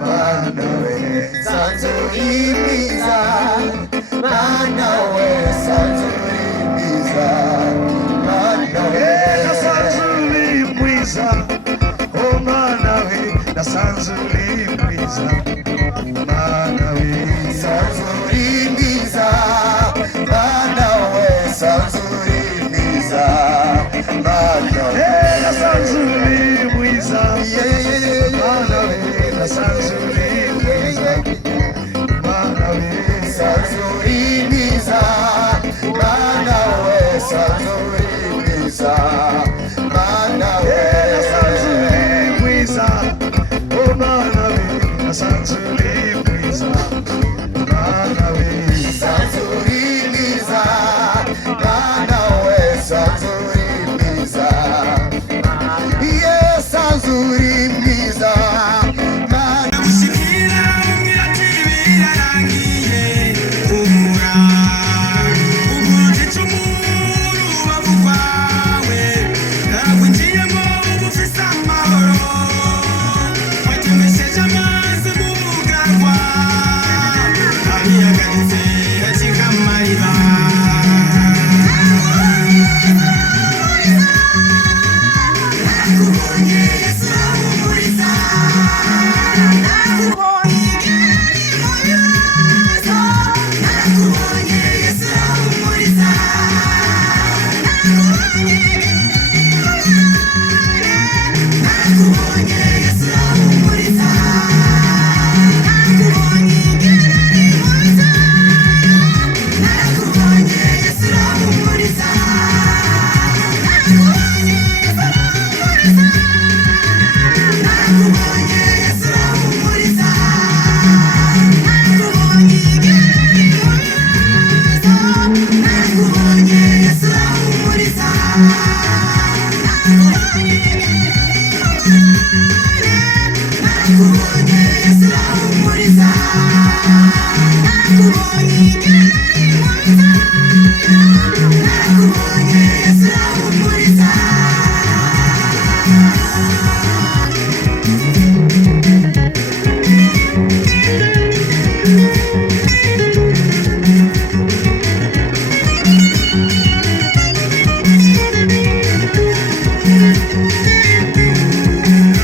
Mana we sanzuri mwiza. Mana we sanzuri mwiza. Mana we sanzuri mwiza. Oh mana we na sanzuri mwiza. Mana we sanzuri mwiza. Mana we sanzuri mwiza. Mana we sanzuri mwiza. Mana we sanzuri mwiza. Mana we sanzuri mwiza. Mana we sanzuri mwiza. Mana we sanzuri mwiza. Oh mana we sanzuri mwiza. Mana we sanzuri mwiza. Mana we sanzuri mwiza. Yes, sanzuri